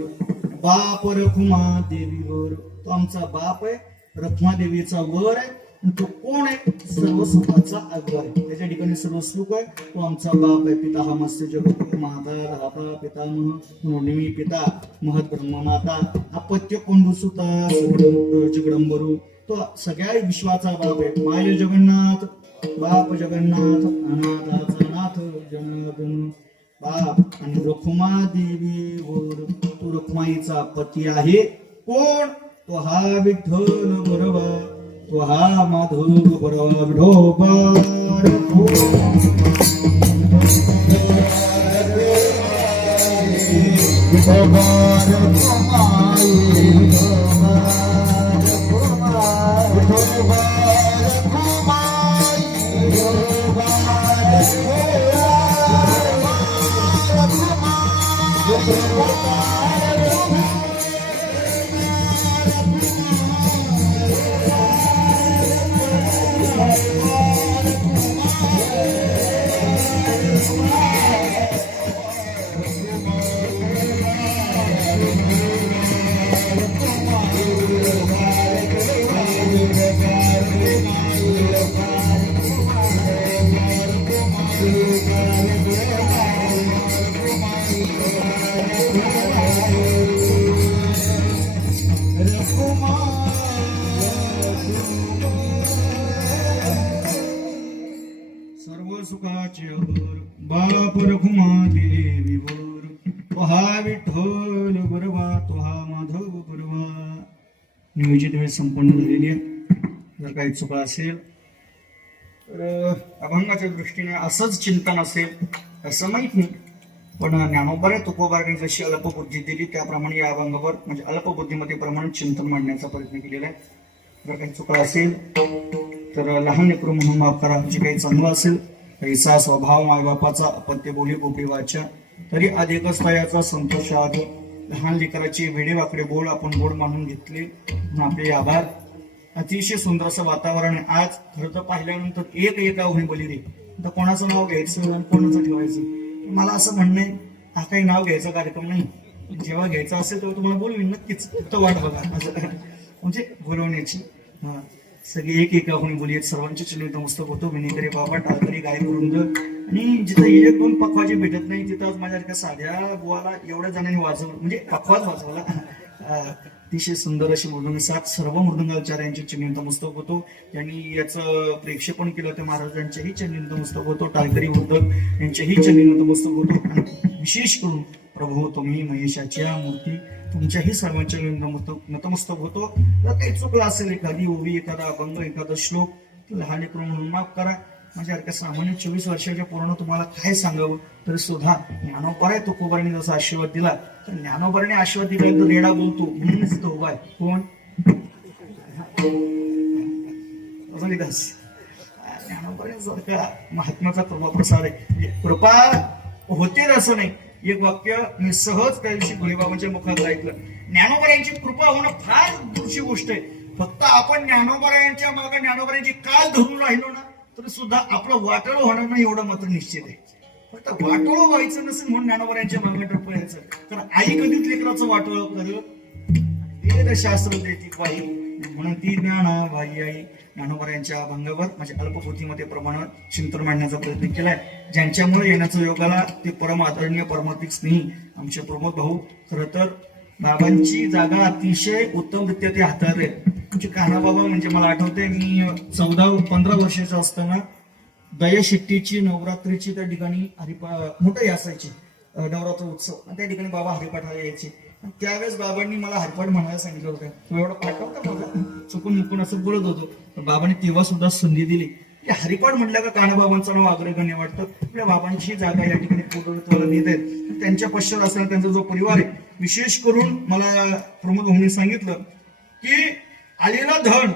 बाप रखुमा देवीवर. तो आमचा बाप आहे, रखुमा देवीचा वर आहे. तो कोण आहे? सर्व सुखाचा अगोर आहे. त्याच्या ठिकाणी सर्व सुख आहे. तो आमचा बाप आहे. पिता हा मत्स्य जगत माता राहता पितामह म्हणून मी पिता महत ब्रह्म माता अपत्य कोंडू सुता जगडंबरू. तो सगळ्या विश्वाचा बाप आहे. माय जगन्नाथ, बाप जगन्नाथ, अनाथाचा नाथ जनार्दन बाप. आणि रखुमा देवी वर, तो रखुमाईचा पती आहे. कोण? तो हा विठ्ठल बरोबा, तो हा माधव बरोबा. विठोबा सर्व सुखाचे अगर बाप रखुमा देवी वर पहा विठ्ठल बरवा तुहा माधव बरवा. नियोजित वेळ संपन्न झालेली आहे. जर काही चुका असेल तर अभंगाच्या दृष्टीने असंच चिंतन असेल असं माहित नाही, पण ज्ञानोबा तुकोबाने जशी अल्पबुद्धी दिली त्याप्रमाणे या अभंगावर म्हणजे अल्पबुद्धीमध्ये प्रमाणे चिंतन मांडण्याचा प्रयत्न केलेला आहे. जर काही चुका असेल तर लहान लेकरू म्हणून माफ करा. जे काही चांगलं असेल पैसा स्वभाव मायबापाचा अपत्य बोली गोपी वाचा तरी अधिकच याचा संतोष आहे. लहान लेकराचे वेडे वाकडे बोल आपण गोड मानून घेतले म्हणून आपले आभार. अतिशय सुंदर असं वातावरण आहे. आज खरं तर पाहिल्यानंतर एक होणे बली रे, तर कोणाचं नाव घ्यायचं आणि कोणाचं ठेवायचं. मला असं म्हणणं आहे हा काही नाव घ्यायचा कार्यक्रम नाही. जेव्हा घ्यायचा असेल तेव्हा तुम्हाला बोलवीन नक्कीच, फक्त वाट बघा असं म्हणजे बोलवण्याची. हा सगळी एक होणी बोली आहेत. सर्वांचे चरित्र नमस्तक होतो. विनेकरी बाबा टाळकरी गायक वृंद आणि जिथं एक दोन पखवाजे भेटत नाही तिथं आज माझ्या साध्या बुवाला एवढ्या जणांनी वाजवलं म्हणजे पखवाज वाजवला. अतिशय सुंदर अशी मृदंग साथ सर्व मृदंगाचार्यांचे चरित्र नमस्तक होतो. त्यांनी याचं प्रेक्षेपण केलं त्या महाराजांच्याही चरित्र नमस्तक होतो. टाळकरी वृंद यांच्याही चरित्र नमस्तक होतो. आणि विशेष करून प्रभू तुम्ही महेशाच्या मूर्ती तुमच्याही सर्वांच्या नतमस्तक होतो. जर काही चुकलं असेल एखादी ओवी एखादा अभंग एखादा श्लोक लहान करून म्हणून माफ करा. माझ्या सामान्य 24 वर्षाच्या पूर्ण तुम्हाला काय सांगावं तरी सुद्धा ज्ञानोबा तुकोबाने जसा आशीर्वाद दिला तर ज्ञानोबाने आशीर्वाद दिला तर रेडा बोलतो म्हणूनच तो उभा आहे. कोण रविदास. ज्ञानोबाने जर का महात्म्याचा कृपा प्रसाद आहे म्हणजे कृपा होते असं नाही. एक वाक्य मी सहज त्या दिवशी भोलेबाबांच्या मुखात ऐकलं. ज्ञानोबा यांची कृपा होणं फार दूरची गोष्ट आहे. फक्त आपण ज्ञानोबा यांच्या मागे ज्ञानोबा यांची काल धरून राहिलो ना तरी सुद्धा आपलं वाटोळं होणार नाही एवढं मात्र निश्चित आहे. फक्त वाटोळं व्हायचं नसेल म्हणून ज्ञानोबा यांच्या मागे टपवायचं. तर आई कधीच लेकराचं वाटोळं करत वेदशास्त्र देती बाई म्हणून ती ज्ञाना बाई आई. ज्ञानोबा यांच्या अभंगावर म्हणजे अल्पबुद्धीमध्ये प्रमाणात चिंतन मांडण्याचा प्रयत्न केलाय. ज्यांच्यामुळे येण्याचं योगाला ते परम आदरणीय परमार्थिक स्नेही आमचे प्रमोद भाऊ. खरं तर बाबांची जागा अतिशय उत्तमरित्या ते हाताळले. म्हणजे कान्हाबाबा म्हणजे मला आठवते मी 14-15 वर्षाचा असताना दया शेट्टीची नवरात्रीची त्या ठिकाणी मोठं असायची नवरात्र उत्सव आणि त्या ठिकाणी बाबा हरिपाठाला यायचे. त्यावेळेस बाबांनी मला हरिपाठ म्हणायला सांगितलं होतं. तू एवढं पाठवता मला चुकून मुकून असं बोलत होतो. बाबांनी तेव्हा सुद्धा संधी दिली की हरिपाठ म्हटलं का कान्हाबाबांचं नाव अग्रगण्य वाटतं. आपल्या बाबांची जागा या ठिकाणी पूर्णत्वाला नेत आहेत. त्यांच्या पश्चात असताना त्यांचा जो परिवार आहे विशेष करून मला प्रमोद भाऊंनी सांगितलं की आलेला धन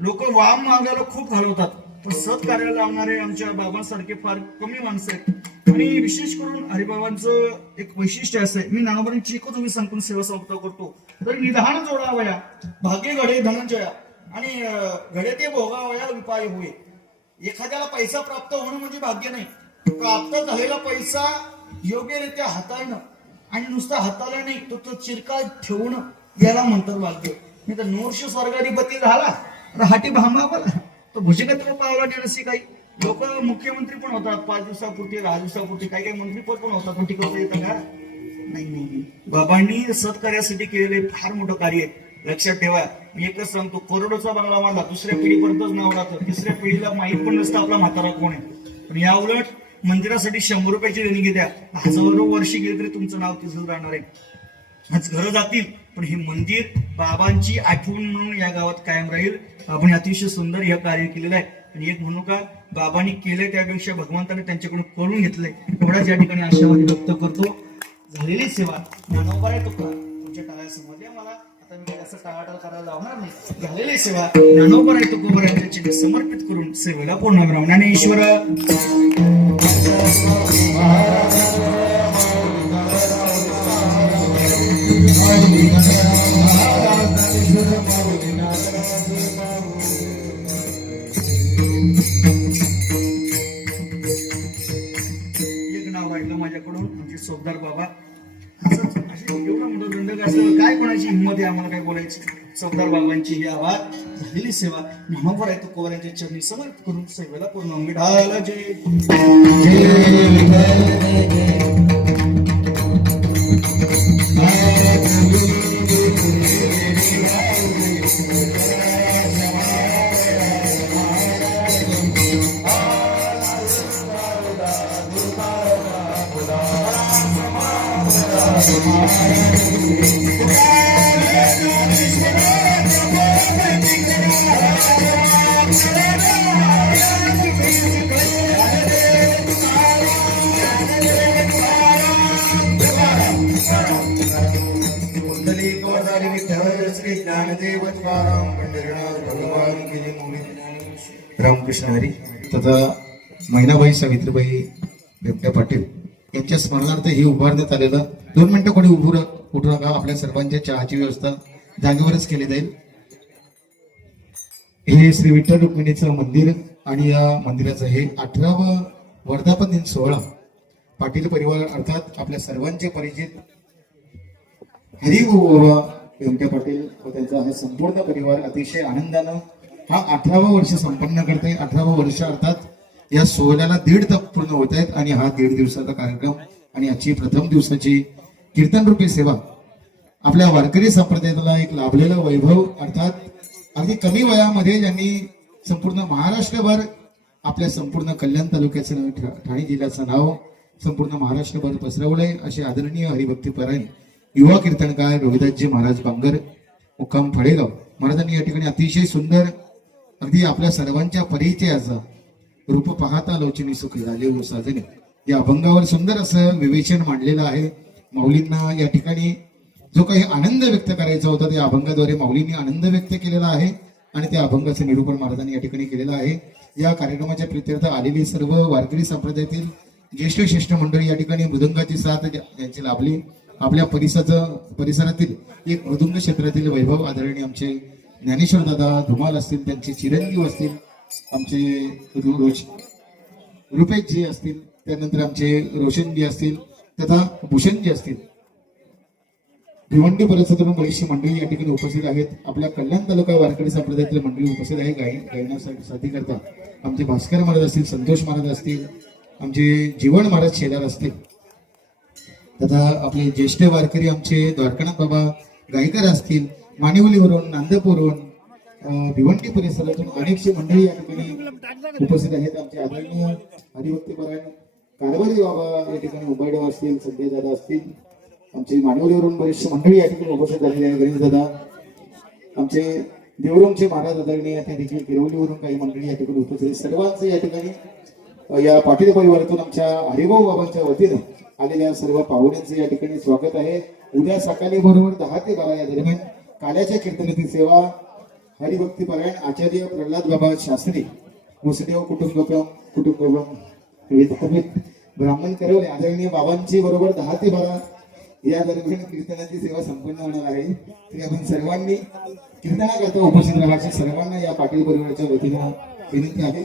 लोक वाम मागायला खूप घालवतात पण सत कार्याला लावणारे आमच्या बाबांसारखे फार कमी माणसं आहेत. आणि विशेष करून हरिबाबांचं एक वैशिष्ट्य असं आहे. मी ज्ञानोबांची एकच उभी सांगून सेवा समाप्त करतो. तर निधान जोडावया भाग्य घडे धनंजया आणि घडे ते भोगावया उपाय होय. एखाद्याला पैसा प्राप्त होणं म्हणजे भाग्य नाही. प्राप्त झालेला पैसा योग्यरित्या हाताळणं आणि नुसतं हाताळलं नाही तो चिरकाळ ठेवणं याला म्हणतात भाग्य. नाही तर नूरश स्वर्गाधिपती झाला राहाटी भामावला तो भुजगत्र पावला नसी. काही लोक मुख्यमंत्री पण होतात 5 दिवसापुरती 10 दिवसापुरती. काही काही मंत्रीपद पण होतात पण टिकवता येतं का? नाही. बाबांनी सत्कार्यासाठी केलेले फार मोठं कार्य आहे. लक्षात ठेवा. मी एकच सांगतो करोडोचा बंगला बांधला 2ऱ्या पिढीपर्यंतच नाव राहतं. 3ऱ्या पिढीला माहीत पण नसतं आपला म्हातारा कोण आहे. पण या उलट मंदिरासाठी 100 रुपयाची देणगी द्या. हजारो वर्षी गेली तरी तुमचं नाव तिथंच राहणार आहे. आज घरं जातील पण हे मंदिर बाबांची आठवण म्हणून या गावात कायम राहील. आपण अतिशय सुंदर हे कार्य केलेलं आहे. आणि एक म्हणू का बाबांनी केलंय त्यापेक्षा भगवंताने त्यांच्याकडून करून घेतलंय एवढ्याच या ठिकाणी आशावादी व्यक्त करतो. झालेली सेवा ज्ञानोबा तुका तुमच्या टाळ्या समजल्या मला. आता मी असं टाळाटाळ करायला लावणार नाही. झालेली सेवा ज्ञानोबा तुकोबा यांच्या समर्पित करून सेवेला पूर्ण करा. ज्ञानेश्वर माझ्याकडून म्हणजे सोबदार बाबा असंच एवढं मोठं दंडक असलं काय कोणाची हिंमत आहे आम्हाला काय बोलायची. सोबदार बाबांची ही आवाज झालेली सेवा ज्ञानोबा तुकोबा यांच्या चरणी समर्पित करून सेवेला पूर्ण विठाला जय जय. पुंडलिक वरदारी विठ्ठल श्री ज्ञानदेव तुकाराम पंढरीनाथ भगवान केली मोरी. रामकृष्ण हरी. तथा महिनाबाई सावित्रीबाई बिबट्या पाटील यांच्या स्मरणार्थ हे उभारण्यात आलेलं 2 मिनिटं कोणी उठू नका. आपल्या सर्वांच्या चहाची व्यवस्था जागेवरच केली जाईल. हे श्री विठ्ठल रुक्मिणीचं मंदिर आणि या मंदिराचं हे 18वा वर्धापन दिन सोहळा पाटील परिवार अर्थात आपल्या सर्वांचे परिचित हरिभाऊ व्यंकटे पाटील व त्यांचा हा संपूर्ण परिवार अतिशय आनंदानं हा 18वा वर्ष संपन्न करते. 18वा वर्ष अर्थात या सोहळ्याला 1.5 तास पूर्ण होत आहेत आणि हा 1.5 दिवसाचा कार्यक्रम आणि आजची प्रथम दिवसाची कीर्तन रूपी सेवा आपल्या वारकरी संप्रदायाला एक लाभलेला वैभव अर्थात अगदी कमी वयामध्ये ज्यांनी संपूर्ण महाराष्ट्रभर आपल्या संपूर्ण कल्याण तालुक्याचं ठाणे जिल्ह्याचं नाव संपूर्ण महाराष्ट्रभर पसरवलंय असे आदरणीय हरिभक्तीपरायण युवा कीर्तनकार रोहिदासजी महाराज बांगर मुक्काम फळेगाव महाराजांनी या ठिकाणी अतिशय सुंदर अगदी आपल्या सर्वांच्या परिचयाचा रूप पाहता लोचनी सुख झाले व साजने या अभंगावर सुंदर असं विवेचन मांडलेलं आहे. माऊलींना या ठिकाणी जो काही आनंद व्यक्त करायचा होता त्या अभंगाद्वारे माऊलींनी आनंद व्यक्त केलेला आहे आणि त्या अभंगाचं निरूपण महाराजांनी या ठिकाणी केलेलं आहे. या कार्यक्रमाच्या प्रित्यर्थ आलेली सर्व वारकरी संप्रदायातील ज्येष्ठ मंडळी या ठिकाणी मृदंगाची साथ यांची लाभली. आपल्या परिसरातील एक मृदुंग क्षेत्रातील वैभव आदरणीय आमचे ज्ञानेश्वर दादा धुमाल असतील, त्यांचे चिरंजीव असतील, आमचे रुपेशजी असतील, त्यानंतर आमचे रोशनजी असतील तथा भूषणजी असतील. भिवंडी परिसरातून बरीचशी मंडळी या ठिकाणी उपस्थित आहेत. आपल्या कल्याण तालुका वारकरी संप्रदायातील मंडळी उपस्थित आहे. गायनासाठी करता आमचे भास्कर महाराज असतील, संतोष महाराज असतील, आमचे जीवन महाराज शेलार असतील तथा आपले ज्येष्ठ वारकरी आमचे द्वारकानाथ बाबा गायकर असतील. मानिवलीवरून, नांदपूरवरून, भिवंडी परिसरातून अनेकशी मंडळी या ठिकाणी उपस्थित आहेत. आमचे आदरणीय हरिभक्तीपरायण कारभारी बाबा या ठिकाणी उबायडे असतील, संजय दादा असतील, आमचे मानिवलीवरून बरीचशी मंडळी या ठिकाणी उपस्थित झालेली आहे. गणेश दादा, आमचे देवरूमचे महाराज आदरणीय त्या देखील किरवलीवरून काही मंडळी या ठिकाणी उपस्थित. सर्वांचे या ठिकाणी या पाटील परिवारातून आमच्या हरिभाऊ बाबांच्या वतीनं आलेल्या सर्व पाहुण्यांचे या ठिकाणी स्वागत आहे. उद्या सकाळी बरोबर 10 ते 12 या दरम्यान काल्याच्या कीर्तनाची सेवा हरिभक्तीपरायण आचार्य प्रल्हाद बाबा शास्त्री वसुदेव कुटुंबम ब्राह्मण करवले आदरणीय बाबांची बरोबर 10 ते 12 या दरम्यान कीर्तनाची सेवा संपन्न होणार आहे. तरी आपण सर्वांनी कीर्तनाकरता उपस्थित राहायचे सर्वांना या पाटील परिवाराच्या वतीनं विनंती आहे.